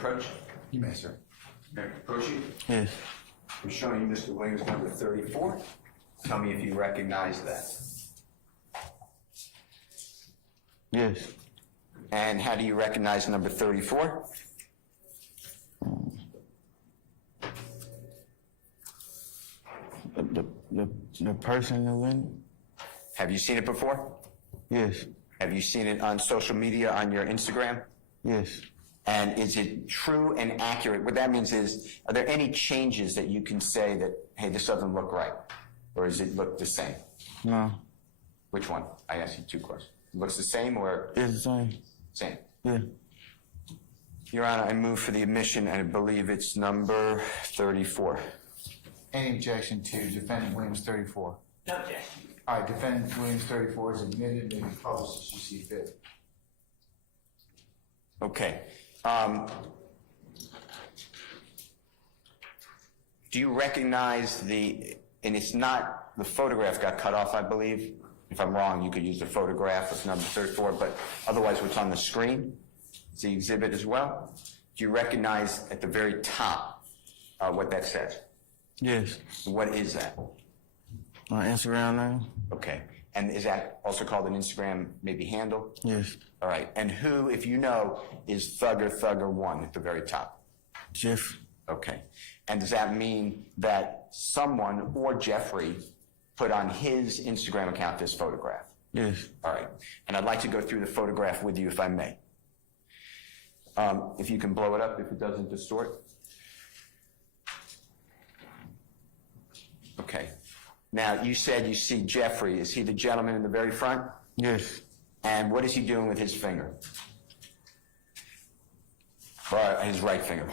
approach? You may, sir. May I approach you? Yes. I'm showing you Mr. Williams number 34. Tell me if you recognize that. Yes. And how do you recognize number 34? The person who in it? Have you seen it before? Yes. Have you seen it on social media, on your Instagram? Yes. And is it true and accurate? What that means is, are there any changes that you can say that, hey, this doesn't look right? Or does it look the same? No. Which one? I asked you 2 questions. Looks the same or It's the same. same? Yeah. Your Honor, I move for the admission, and I believe it's number 34. Any objection to defendant Williams 34? No objection. All right, defendant Williams 34 is admitted and may be published as you see fit. Okay. Do you recognize and it's not, the photograph got cut off, I believe. If I'm wrong, you could use the photograph of number 34, but otherwise what's on the screen is the exhibit as well. Do you recognize at the very top what that says? Yes. What is that? My Instagram name? Okay. And is that also called an Instagram maybe handle? Yes. All right. And who, if you know, is Thugger1 at the very top? Jeff. Okay. And does that mean that someone or Jeffrey put on his Instagram account this photograph? Yes. All right. And I'd like to go through the photograph with you if I may. If you can blow it up, if it doesn't distort. Okay. Now, you said you see Jeffrey. Is he the gentleman in the very front? Yes. And what is he doing with his finger? Or his right finger.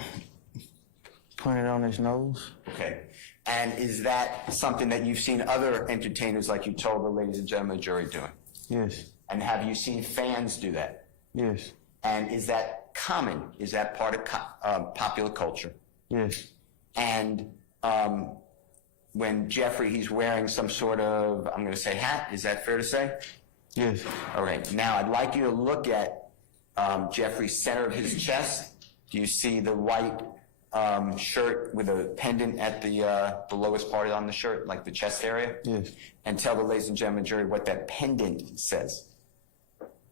Pointed on his nose? Okay. And is that something that you've seen other entertainers, like you told the ladies and gentlemen jury, doing? Yes. And have you seen fans do that? Yes. And is that common? Is that part of popular culture? Yes. And when Jeffrey, he's wearing some sort of, I'm going to say hat, is that fair to say? Yes. All right. Now, I'd like you to look at Jeffrey's center of his chest. Do you see the white shirt with a pendant at the lowest part on the shirt, like the chest area? Yes. And tell the ladies and gentlemen jury what that pendant says.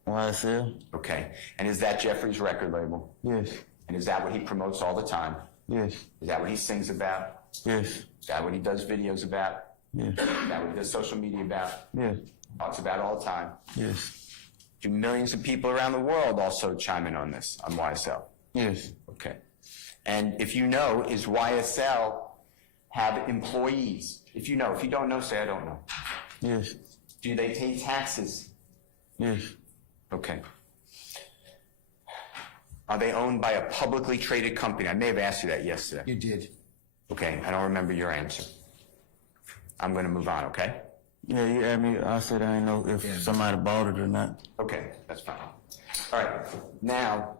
YSL? Okay. And is that Jeffrey's record label? Yes. And is that what he promotes all the time? Yes. Is that what he sings about? Yes. Is that what he does videos about? Yes. Is that what he does social media about? Yes. Talks about all the time. Yes. Do millions of people around the world also chime in on this, on YSL? Yes. Okay. And if you know, is YSL have employees? If you know, if you don't know, say I don't know. Yes. Do they pay taxes? Yes. Okay. Are they owned by a publicly traded company? I may have asked you that yesterday. You did. Okay, I don't remember your answer. I'm going to move on, okay? Yeah, you asked me, I said I didn't know if somebody bought it or not. Okay, that's fine. All right, now,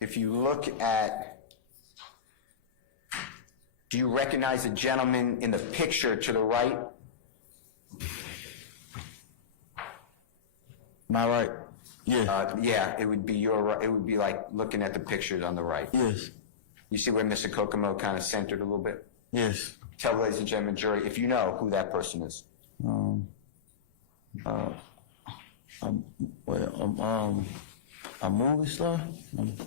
if you look at, do you recognize the gentleman in the picture to the right? My right? Yes. Yeah, it would be your right. It would be like looking at the pictures on the right. Yes. You see where Mr. Kokomo kind of centered a little bit? Yes. Tell the ladies and gentlemen jury if you know who that person is. A movie star?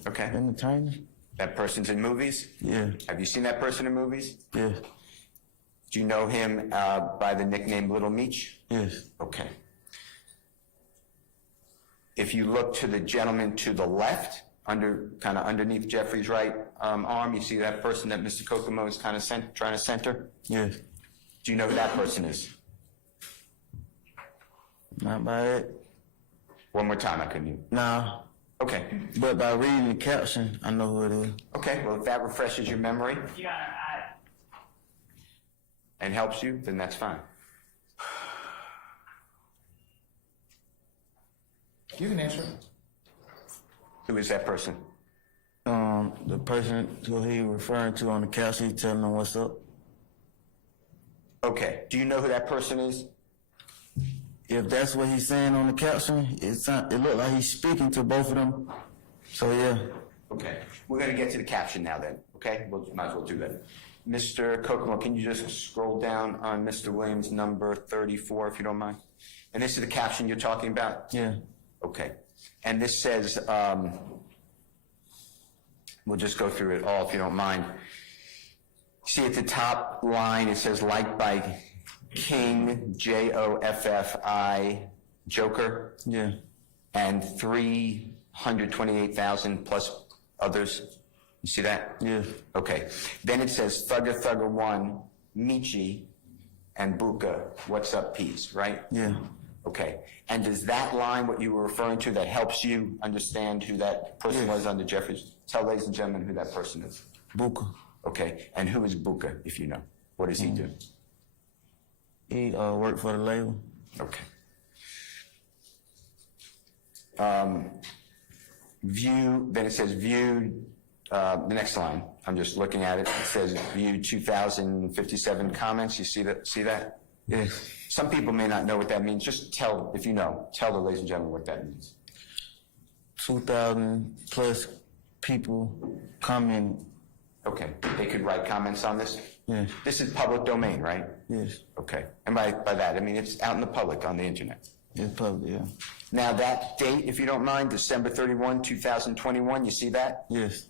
Okay. Entertainer? That person's in movies? Yeah. Have you seen that person in movies? Yes. Do you know him by the nickname Little Meech? Yes. Okay. If you look to the gentleman to the left, kind of underneath Jeffrey's right arm, you see that person that Mr. Kokomo is kind of trying to center? Yes. Do you know who that person is? Not by it. One more time, I couldn't. Nah. Okay. But by reading the caption, I know who it is. Okay, well, if that refreshes your memory Your Honor, and helps you, then that's fine. You can answer. Who is that person? The person who he referring to on the couch, he telling him what's up. Okay. Do you know who that person is? if that's what he's saying on the caption, it looked like he's speaking to both of them. So yeah. Okay, we're gonna get to the caption now then, okay? We'll, might as well do that. Mr. Kokomo, can you just scroll down on Mr. Williams' number 34, if you don't mind? And this is the caption you're talking about? Yeah. Okay, and this says, we'll just go through it all if you don't mind. See at the top line, it says liked by King, Joffi, Joker. Yeah. And 328,000 plus others. You see that? Yeah. Okay. Then it says Thugger 1, Michi, and Buka, what's up, peace, right? Yeah. Okay. And is that line what you were referring to that helps you understand who that person was under Jeffrey? Tell ladies and gentlemen who that person is. Buka. Okay. And who is Buka, if you know? What does he do? He worked for the label. Okay. View, then it says view, the next line, I'm just looking at it. It says view 2,057 comments. You see that? Yeah. Some people may not know what that means. Just tell, if you know, tell the ladies and gentlemen what that means. 2,000 plus people commenting. Okay, they could write comments on this? Yes. This is public domain, right? Yes. Okay, and by that, I mean it's out in the public on the internet. It's public, yeah. Now that date, if you don't mind, December 31, 2021, you see that? Yes.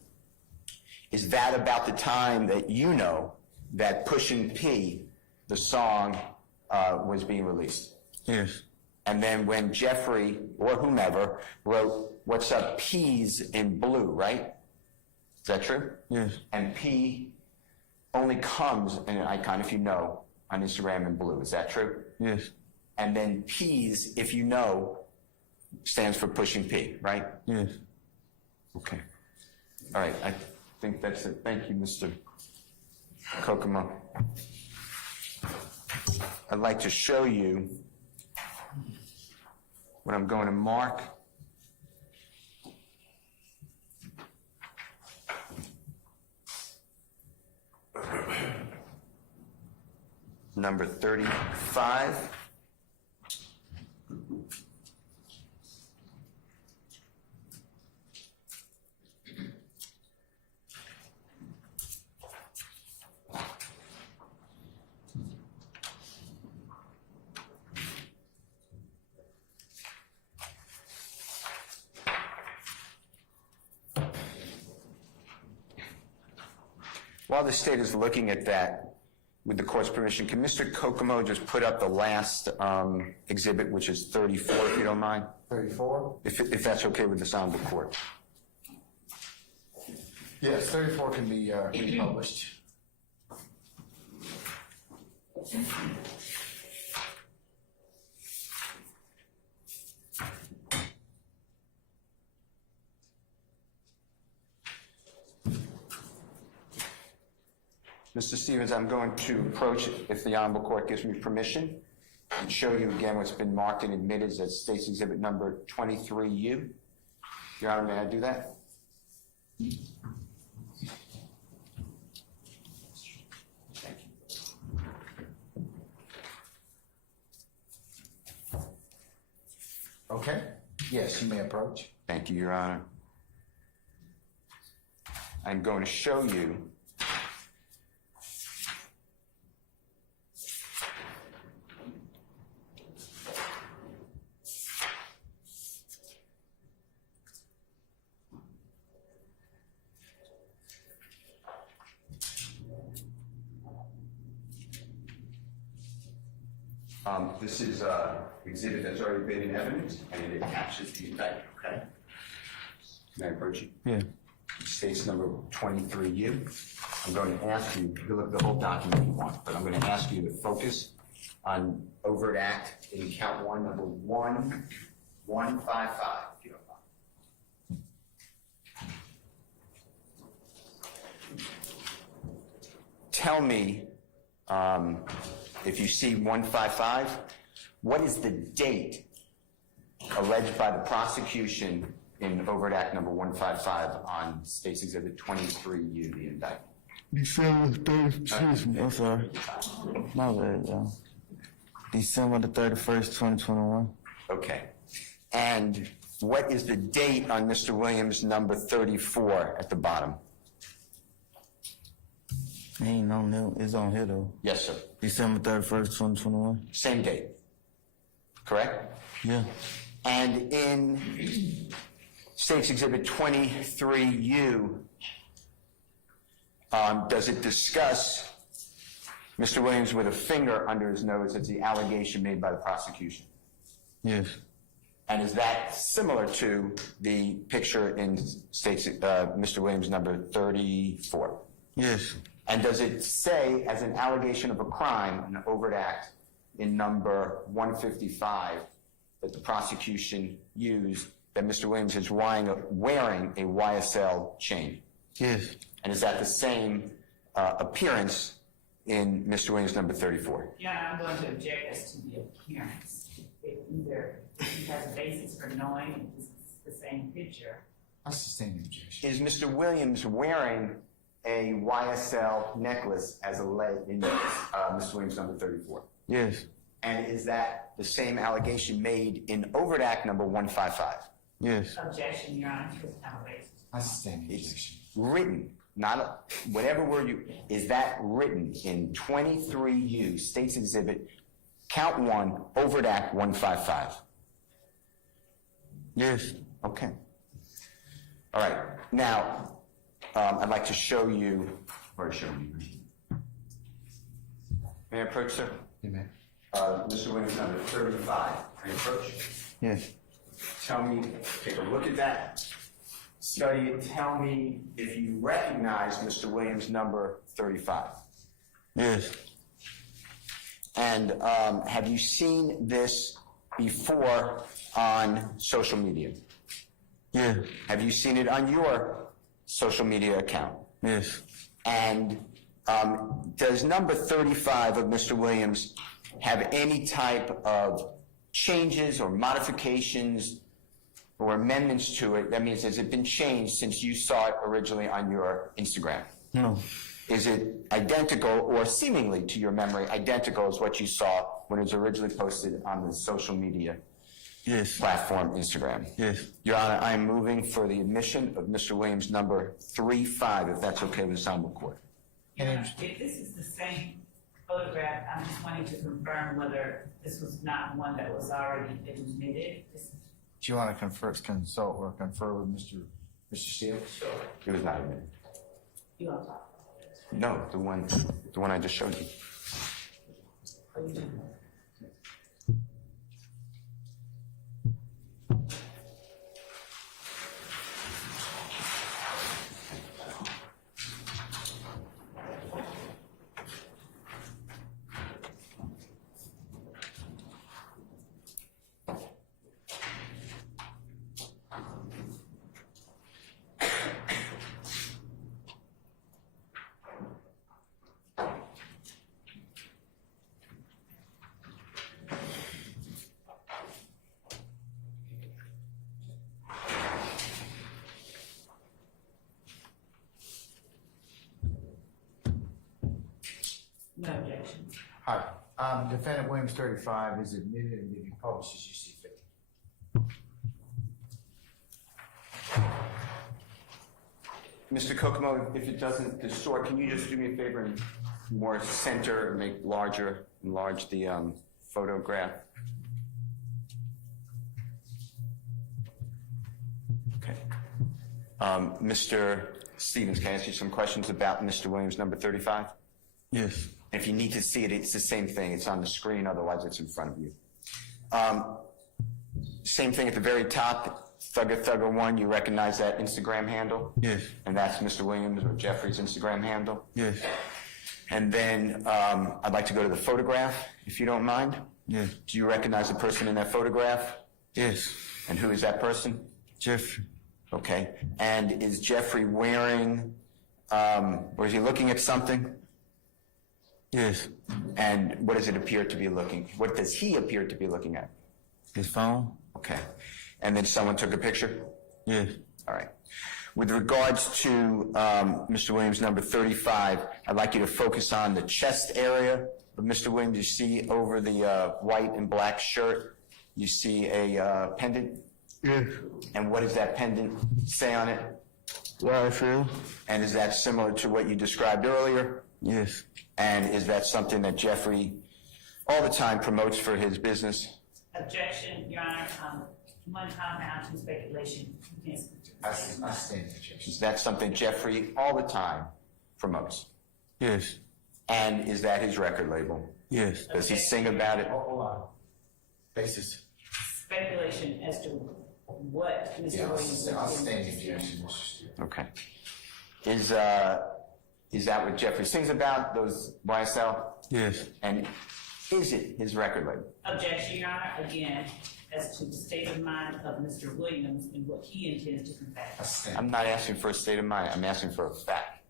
Is that about the time that you know that Pushin' P, the song, was being released? Yes. And then when Jeffrey, or whomever, wrote, what's up, P's in blue, right? Is that true? Yes. And P only comes in an icon, if you know, on Instagram in blue. Is that true? Yes. And then P's, if you know, stands for Pushing P, right? Yes. Okay. All right, I think that's it. Thank you, Mr. Kokomo. I'd like to show you what I'm going to mark. Number 35. While the state is looking at that, with the court's permission, can Mr. Kokomo just put up the last exhibit, which is 34, if you don't mind? 34? If that's okay with the sound of the court. Yes, 34 can be republished. Mr. Stevens, I'm going to approach, if the Honorable Court gives me permission, and show you again what's been marked and admitted as State's Exhibit number 23U. Your Honor, may I do that? Thank you. Okay? Yes, you may approach. Thank you, Your Honor. I'm going to show you this is an exhibit that's already been in evidence, and it attaches the indictment, okay? Can I approach you? Yeah. State's number 23U. I'm going to ask you to look at the whole document if you want, but I'm going to ask you to focus on overt act in count one, number 1155, if you don't mind. Tell me, if you see 155, what is the date alleged by the prosecution in overt act number 155 on State's Exhibit 23U, the indictment? December 30th. Excuse me. I'm sorry. My bad, y'all. December the 31st, 2021. Okay. And what is the date on Mr. Williams' number 34 at the bottom? Ain't on there. It's on here though. Yes, sir. December 31st, 2021. Same date, correct? Yeah. And in State's Exhibit 23U, does it discuss Mr. Williams with a finger under his nose as the allegation made by the prosecution? Yes. And is that similar to the picture in State's, Mr. Williams' number 34? Yes. And does it say, as an allegation of a crime, an overt act, in number 155, that the prosecution used that Mr. Williams is wearing a YSL chain? Yes. And is that the same appearance in Mr. Williams' number 34? Yeah, I'm going to object as to the appearance. Either he has a basis for knowing it's the same picture. I sustain the objection. Is Mr. Williams wearing a YSL necklace as a leg in Mr. Williams' number 34? Yes. And is that the same allegation made in overt act number 155? Yes. Objection, Your Honor, to a basis. I sustain the It's objection. written, not whatever word you, is that written in 23U, State's Exhibit, Count 1, overt act 155? Yes. Okay. All right. Now, I'd like to show you, or show you. May I approach, sir? Amen. Mr. Williams, number 35. May I approach? Yes. Tell me, take a look at that, study it, tell me if you recognize Mr. Williams' number 35. Yes. And have you seen this before on social media? Yeah. Have you seen it on your social media account? Yes. And does number 35 of Mr. Williams have any type of changes or modifications or amendments to it? That means, has it been changed since you saw it originally on your Instagram? No. Is it identical, or seemingly to your memory, identical as what you saw when it was originally posted on the social media Yes. platform, Instagram? Yes. Your Honor, I am moving for the admission of Mr. Williams' number 35, if that's okay with the sound record. Your Honor, if this is the same photograph, I'm just wanting to confirm whether this was not one that was already admitted. Do you want to consult or confer with Mr. Steele? Sure. It was not admitted. You want to talk? No, the one I just showed you. Or you do? No objection. All right. Defendant Williams 35 is admitted and will be published as you see fit. Mr. Kokomo, if it doesn't distort, can you just do me a favor and more center and make enlarge the photograph? Okay. Mr. Stevens, can I ask you some questions about Mr. Williams' number 35? Yes. If you need to see it, it's the same thing. It's on the screen, otherwise it's in front of you. Same thing at the very top, Thugger 1, you recognize that Instagram handle? Yes. And that's Mr. Williams or Jeffrey's Instagram handle? Yes. And then I'd like to go to the photograph, if you don't mind. Yes. Do you recognize the person in that photograph? Yes. And who is that person? Jeffrey. Okay. And is Jeffrey wearing, or is he looking at something? Yes. And what does he appear to be looking at? His phone. Okay. And then someone took a picture? Yes. All right. With regards to Mr. Williams' number 35, I'd like you to focus on the chest area Mr. Williams, you see over the white and black shirt, you see a pendant? Yes. And what does that pendant say on it? YSL? And is that similar to what you described earlier? Yes. And is that something that Jeffrey all the time promotes for his business? Objection, Your Honor, one compound, two speculation. You can't speak to this. I stand the objection. Is that something Jeffrey all the time promotes? Yes. And is that his record label? Yes. Does he sing about it? Hold on. Basis. Speculation as to what Mr. Yeah, Williams I'll was stand doing. the objection, Mr. Steele. Okay. Is that what Jeffrey sings about, those YSL? Yes. And is it his record label? Objection, Your Honor, again, as to the state of mind of Mr. Williams and what he intends to convey. I stand. I'm not asking for a state of mind, I'm asking for a fact.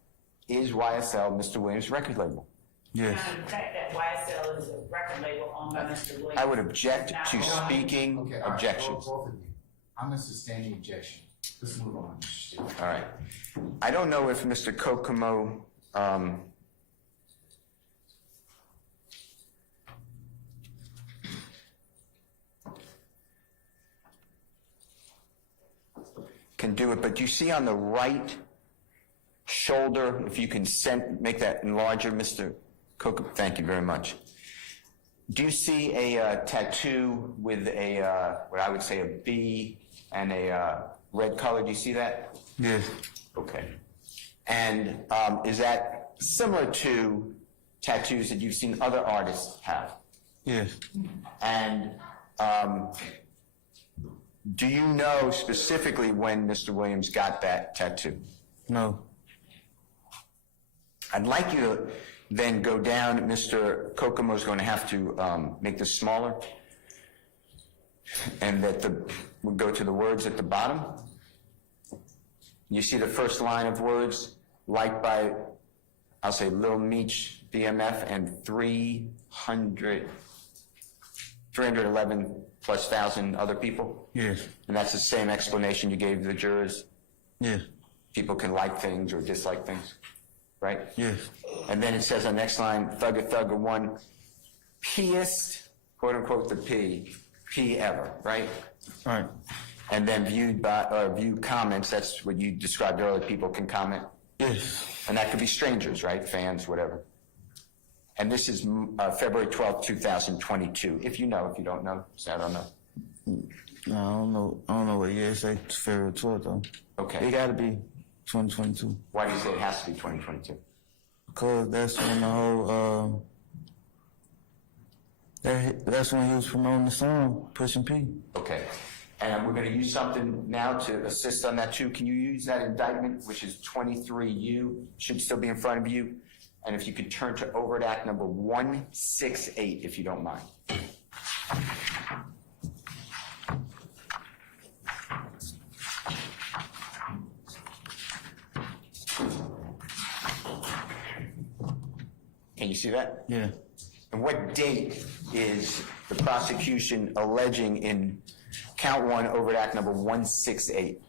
Is YSL Mr. Williams' record label? Your Yes. Honor, the fact that YSL is a record label owned by Mr. Williams. I would object Now, to speaking Okay, all right, objections. both of you. I'm going to sustain the objection. Let's move on, Mr. Steele. All right. I don't know if Mr. Kokomo, can do it, but you see on the right shoulder, if you can make that larger, Mr. Kokomo, thank you very much. Do you see a tattoo with a, what I would say a B and a red color? Do you see that? Yes. Okay. And is that similar to tattoos that you've seen other artists have? Yes. And do you know specifically when Mr. Williams got that tattoo? No. I'd like you to then go down. Mr. Kokomo's going to have to make this smaller. And that we'll go to the words at the bottom. You see the first line of words, liked by, I'll say, Lil Meech, BMF, and 311 plus thousand other people? Yes. And that's the same explanation you gave the jurors? Yes. People can like things or dislike things, right? Yes. And then it says on the next line, Thugger one, P'est, quote unquote, the P ever, right? Right. And then view comments, that's what you described earlier, people can comment. Yes. And that could be strangers, right? Fans, whatever. And this is February 12th, 2022. If you know, if you don't know, so I don't know. No, I don't know. I don't know what year it say. February 12th though. Okay. It got to be 2022. Why do you say it has to be 2022? Because that's when the whole that's when he was promoting the song Pushing P. Okay. And we're going to use something now to assist on that too. Can you use that indictment, which is 23U, should still be in front of you? And if you could turn to overt act number 168, if you don't mind. Can you see that? Yeah. And what date is the prosecution alleging in count 1, overt act number 168?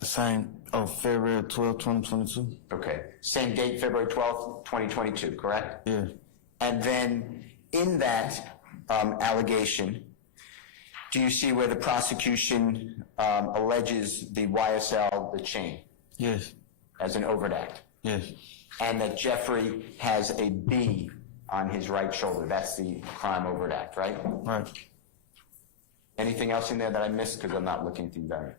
The same. Oh, February 12th, 2022. Okay. Same date, February 12th, 2022, correct? Yeah. And then in that allegation, do you see where the prosecution alleges the YSL, the chain, Yes. as an overt act? Yes. And that Jeffrey has a B on his right shoulder. That's the crime overt act, right? Right. Anything else in there that I missed because I'm not looking through that?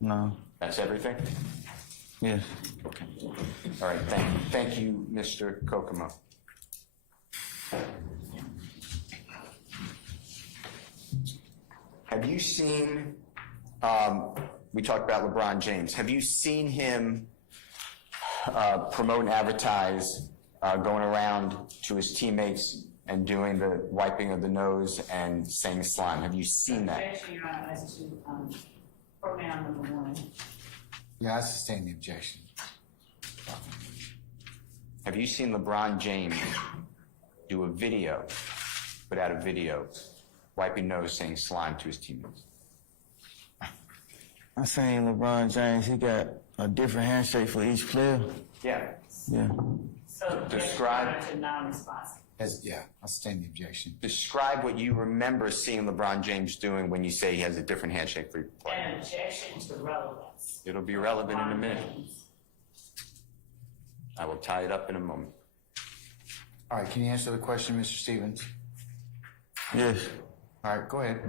No. That's everything? Yes. Okay. All right, thank you, Mr. Kokomo. Have you seen, we talked about LeBron James, have you seen him promote and advertise going around to his teammates and doing the wiping of the nose and saying slime? Have you seen that? Objection, Your Honor, as to pronoun number 1. Yeah, I sustain the objection. Have you seen LeBron James do a video, put out a video, wiping nose saying slime to his teammates? I seen LeBron James. He got a different handshake for each player. Yeah. Yeah. So Describe- to non-responsive. I'll stand the objection. Describe what you remember seeing LeBron James doing when you say he has a different handshake for your player. An objection to relevance. It'll be relevant in a minute. I will tie it up in a moment. All right, can you answer the question, Mr. Stevens? Yes. All right, go ahead.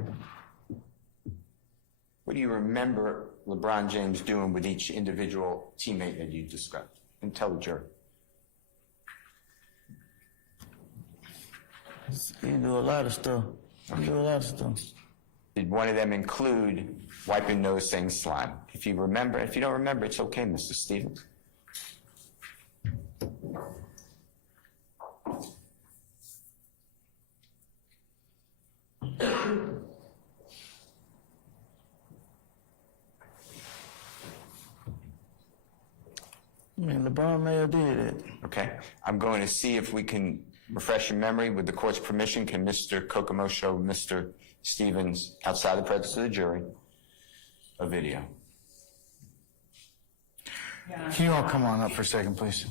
What do you remember LeBron James doing with each individual teammate that you described? And tell the jury. He do a lot of stuff. He do a lot of stuff. Did one of them include wiping nose saying slime? If you remember, if you don't remember, it's okay, Mr. Stevens. I mean, LeBron may have did it. Okay, I'm going to see if we can refresh your memory. With the court's permission, can Mr. Kokomo show Mr. Stevens, outside the presence of the jury, a video? Can you all come on up for a second, please?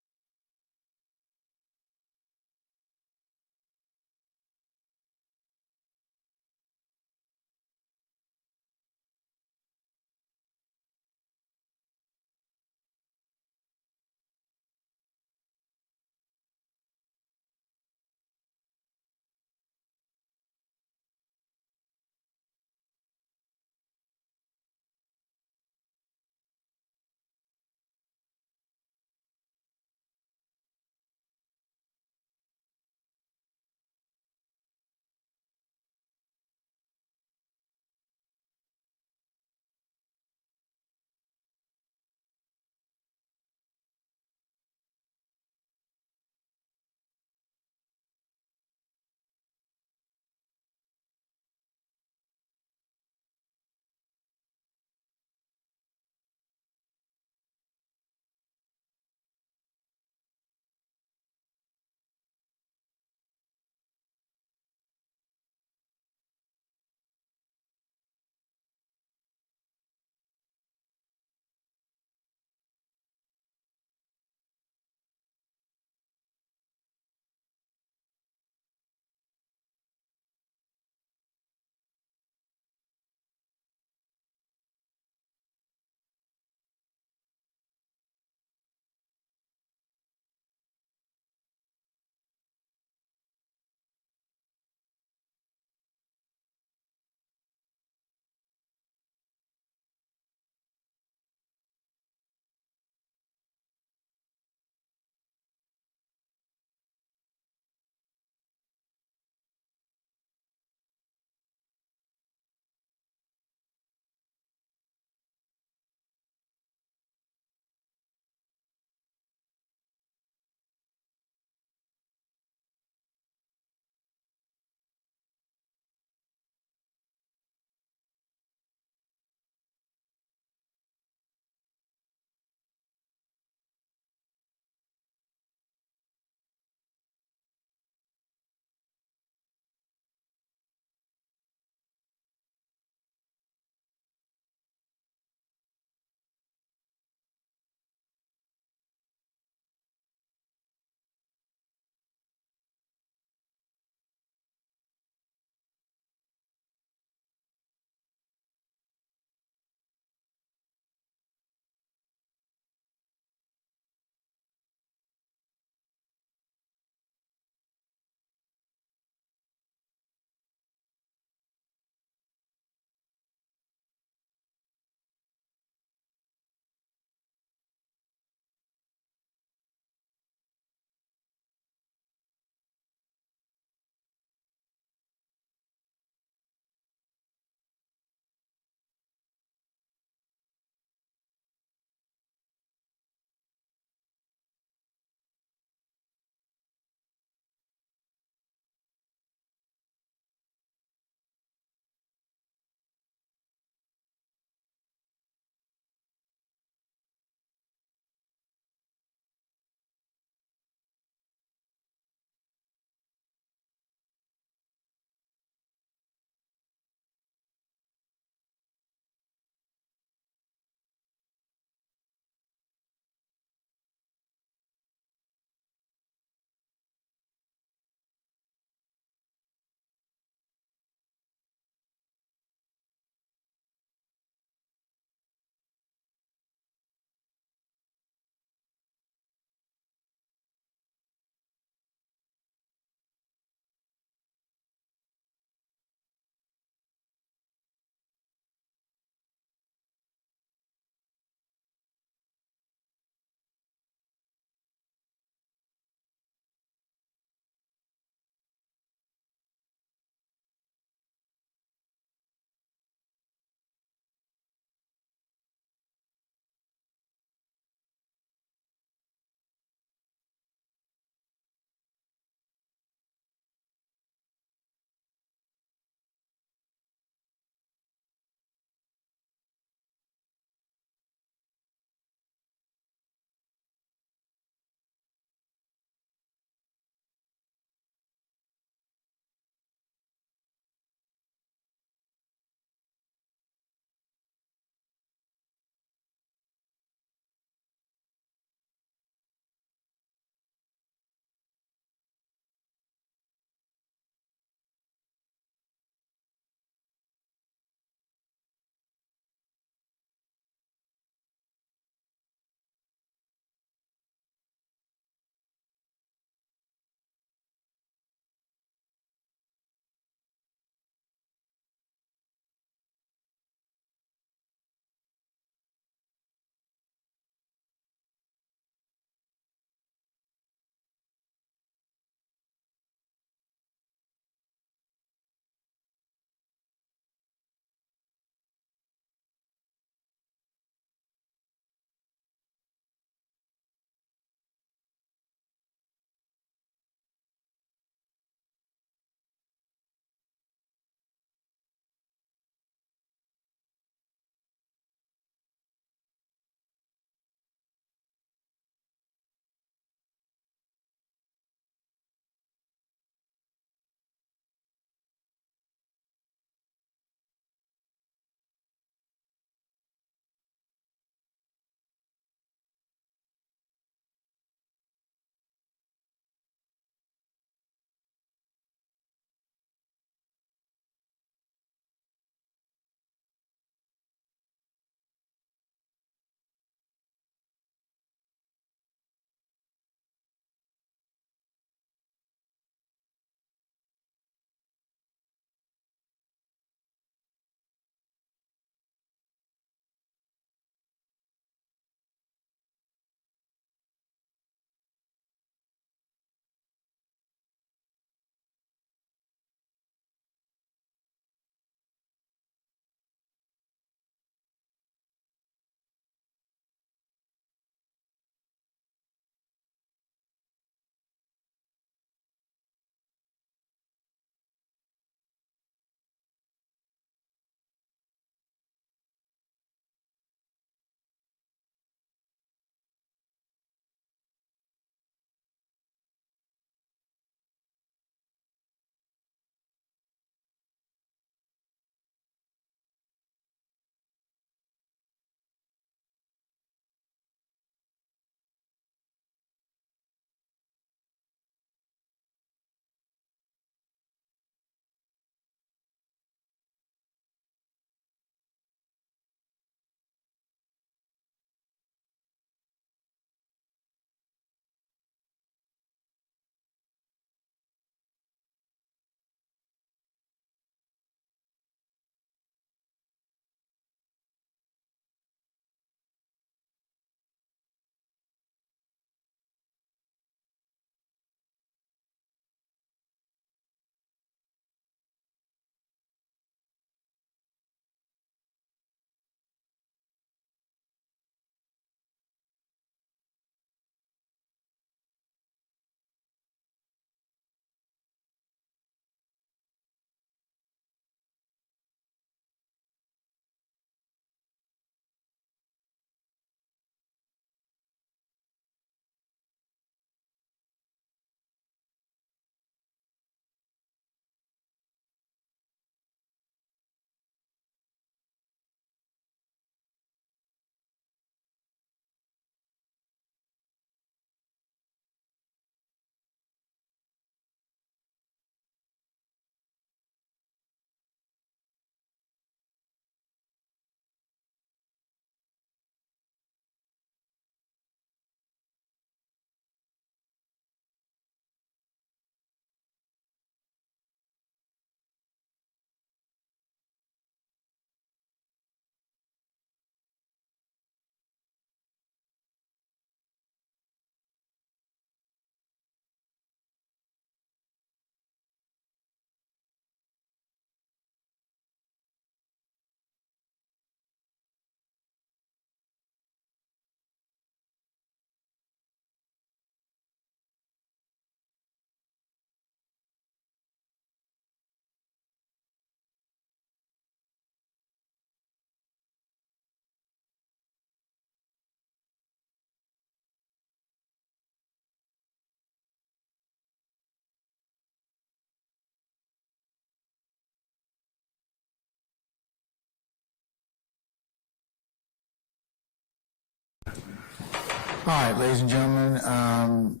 All right, ladies and gentlemen,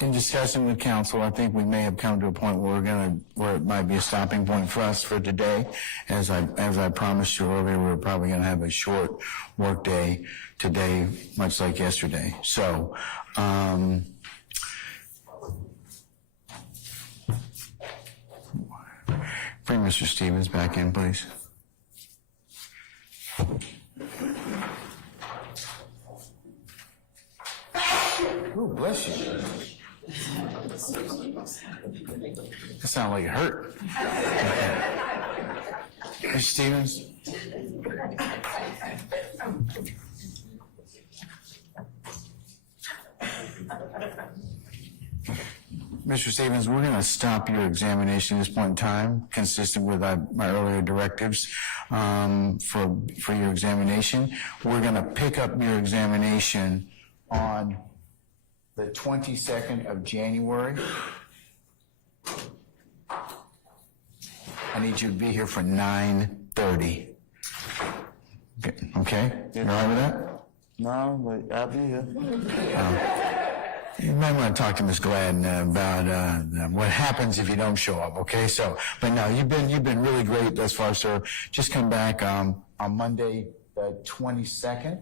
in discussing with council, I think we may have come to a point where it might be a stopping point for us for today. As I promised you earlier, we're probably gonna have a short work day today, much like yesterday. So, bring Mr. Stevens back in, please. Ooh, bless you. That sounded like it hurt. Mr. Stevens? Mr. Stevens, we're going to stop your examination at this point in time, consistent with my earlier directives for your examination. We're going to pick up your examination on the 22nd of January. I need you to be here for 9:30. Okay? You all right with that? No, but I'll be here. You might want to talk to Ms. Gladden about what happens if you don't show up, okay? So, but no, you've been really great thus far, sir. Just come back on Monday the 22nd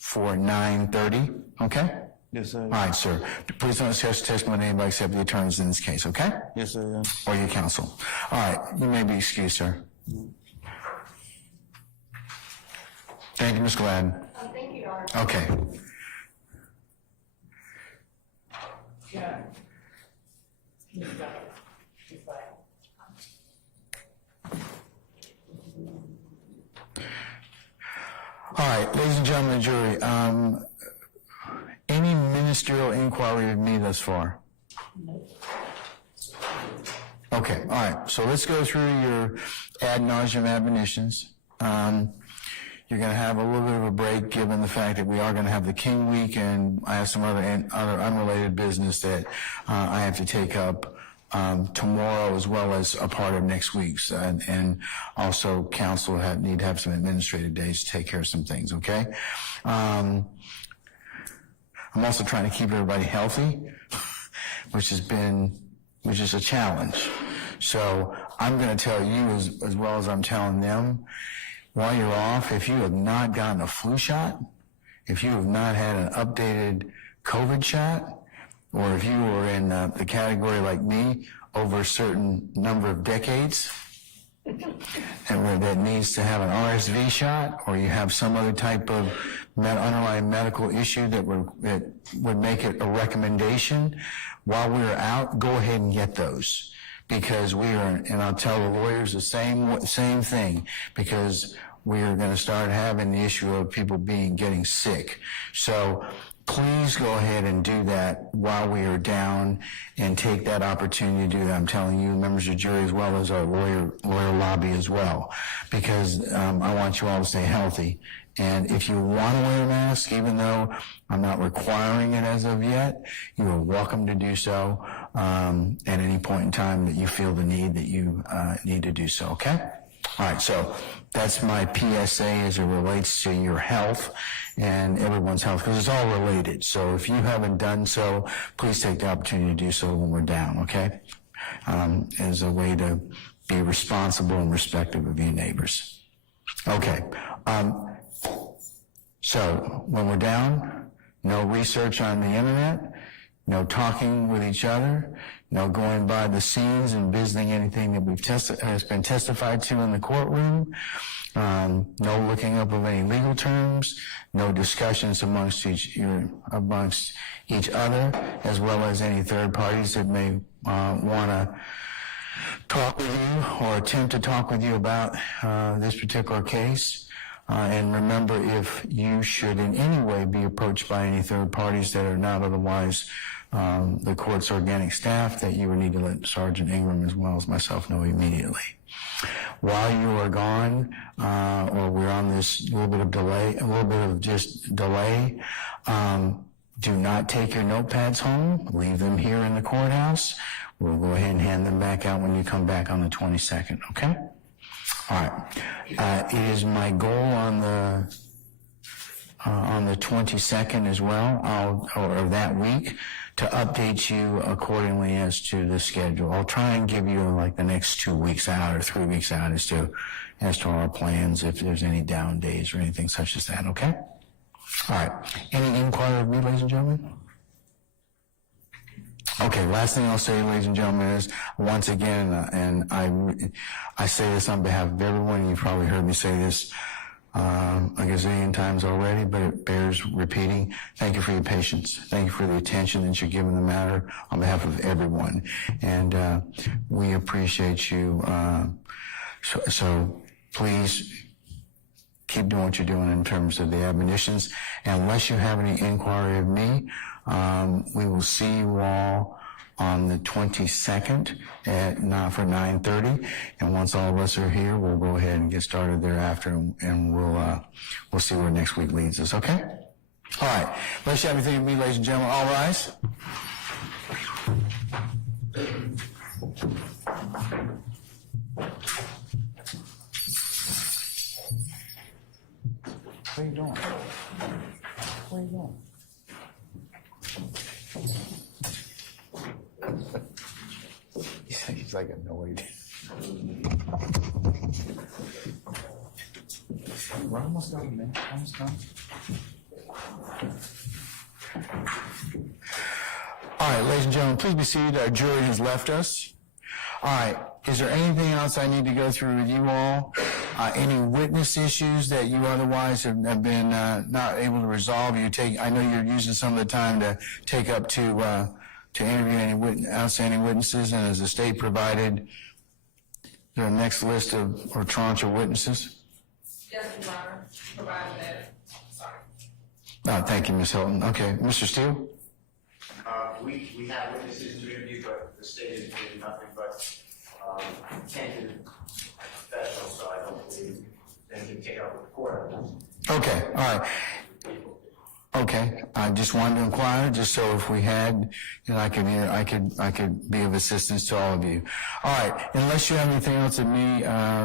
for 9:30, okay? Yes, sir. All right, sir. Please don't discuss testimony with anybody except the attorneys in this case, okay? Yes, sir. Or your counsel. All right, you may be excused, sir. Thank you, Ms. Gladden. Thank you, Your Honor. Okay. Yeah. All right, ladies and gentlemen of the jury, any ministerial inquiry of me thus far? Okay, all right, so let's go through your ad nauseum admonitions. You're going to have a little bit of a break given the fact that we are going to have the King Week, and I have some other unrelated business that I have to take up tomorrow as well as a part of next week's. And also council need to have some administrative days to take care of some things, okay? I'm also trying to keep everybody healthy, which is a challenge. So I'm going to tell you as well as I'm telling them, while you're off, if you have not gotten a flu shot, if you have not had an updated COVID shot, or if you were in the category like me over a certain number of decades, that needs to have an RSV shot, or you have some other type of underlying medical issue that would make it a recommendation, while we're out, go ahead and get those. Because and I'll tell the lawyers the same thing, because we are going to start having the issue of people getting sick. So please go ahead and do that while we are down, and take that opportunity to do that. I'm telling you, members of the jury, as well as our lawyer lobby as well, because I want you all to stay healthy. And if you want to wear a mask, even though I'm not requiring it as of yet, you are welcome to do so at any point in time that you feel the need that you need to do so, okay? All right, so that's my PSA as it relates to your health and everyone's health, because it's all related. So if you haven't done so, please take the opportunity to do so when we're down, okay? As a way to be responsible and respectful of your neighbors. Okay. So when we're down, no research on the internet, no talking with each other, no going by the scenes and visiting anything that has been testified to in the courtroom, no looking up of any legal terms, no discussions amongst each other, as well as any third parties that may want to talk with you or attempt to talk with you about this particular case. And remember, if you should in any way be approached by any third parties that are not otherwise the court's organic staff, that you would need to let Sergeant Ingram as well as myself know immediately. While you are gone, or we're on this little bit of delay, do not take your notepads home. Leave them here in the courthouse. We'll go ahead and hand them back out when you come back on the 22nd, okay? All right. It is my goal on the on the 22nd as well, or that week, to update you accordingly as to the schedule. I'll try and give you like the next 2 weeks out or 3 weeks out as to our plans, if there's any down days or anything such as that, okay? All right. Any inquiry of me, ladies and gentlemen? Okay, last thing I'll say, ladies and gentlemen, is once again, and I say this on behalf of everyone, you've probably heard me say this a gazillion times already, but it bears repeating. Thank you for your patience. Thank you for the attention that you're giving the matter on behalf of everyone. And we appreciate you. So please keep doing what you're doing in terms of the admonitions. And unless you have any inquiry of me, we will see you all on the 22nd for 9:30. And once all of us are here, we'll go ahead and get started thereafter, and we'll see where next week leads us, okay? All right. Unless you have anything with me, ladies and gentlemen, all rise. What are you doing? What are you doing? He's like annoyed. We're almost done, man. Almost done. All right, ladies and gentlemen, please be seated. Our jury has left us. All right. Is there anything else I need to go through with you all? Any witness issues that you otherwise have been not able to resolve? I know you're using some of the time to take up to interview any outstanding witnesses, and as the state provided, the next list of or tranche of witnesses? Yes, Your Honor, provided that. Sorry. Thank you, Ms. Hilton. Okay, Mr. Steele? We have witnesses to interview, but the state is doing nothing but tentative professional, so I don't believe they can take up with the court. Okay, all right. Okay, I just wanted to inquire, just so if we had, I could be of assistance to all of you. All right, unless you have anything else of me,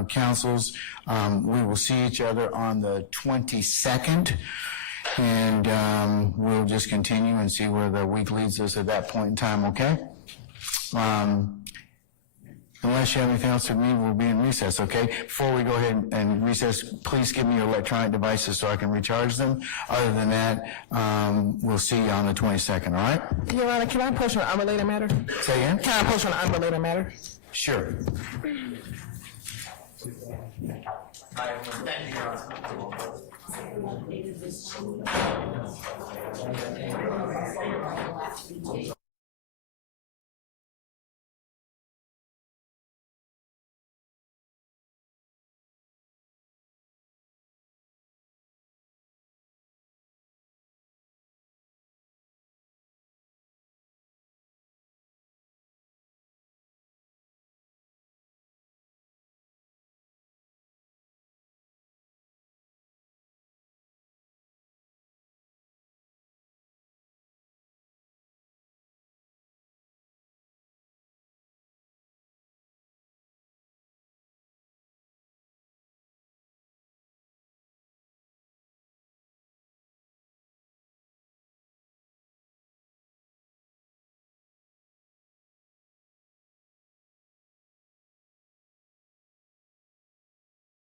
counsels, we will see each other on the 22nd, and we'll just continue and see where the week leads us at that point in time, okay? Unless you have anything else of me, we'll be in recess, okay? Before we go ahead and recess, please give me your electronic devices so I can recharge them. Other than that, we'll see you on the 22nd, all right? Your Honor, can I approach on an unrelated matter? Say again? Can I approach on an unrelated matter? Sure. Thank you, Your Honor.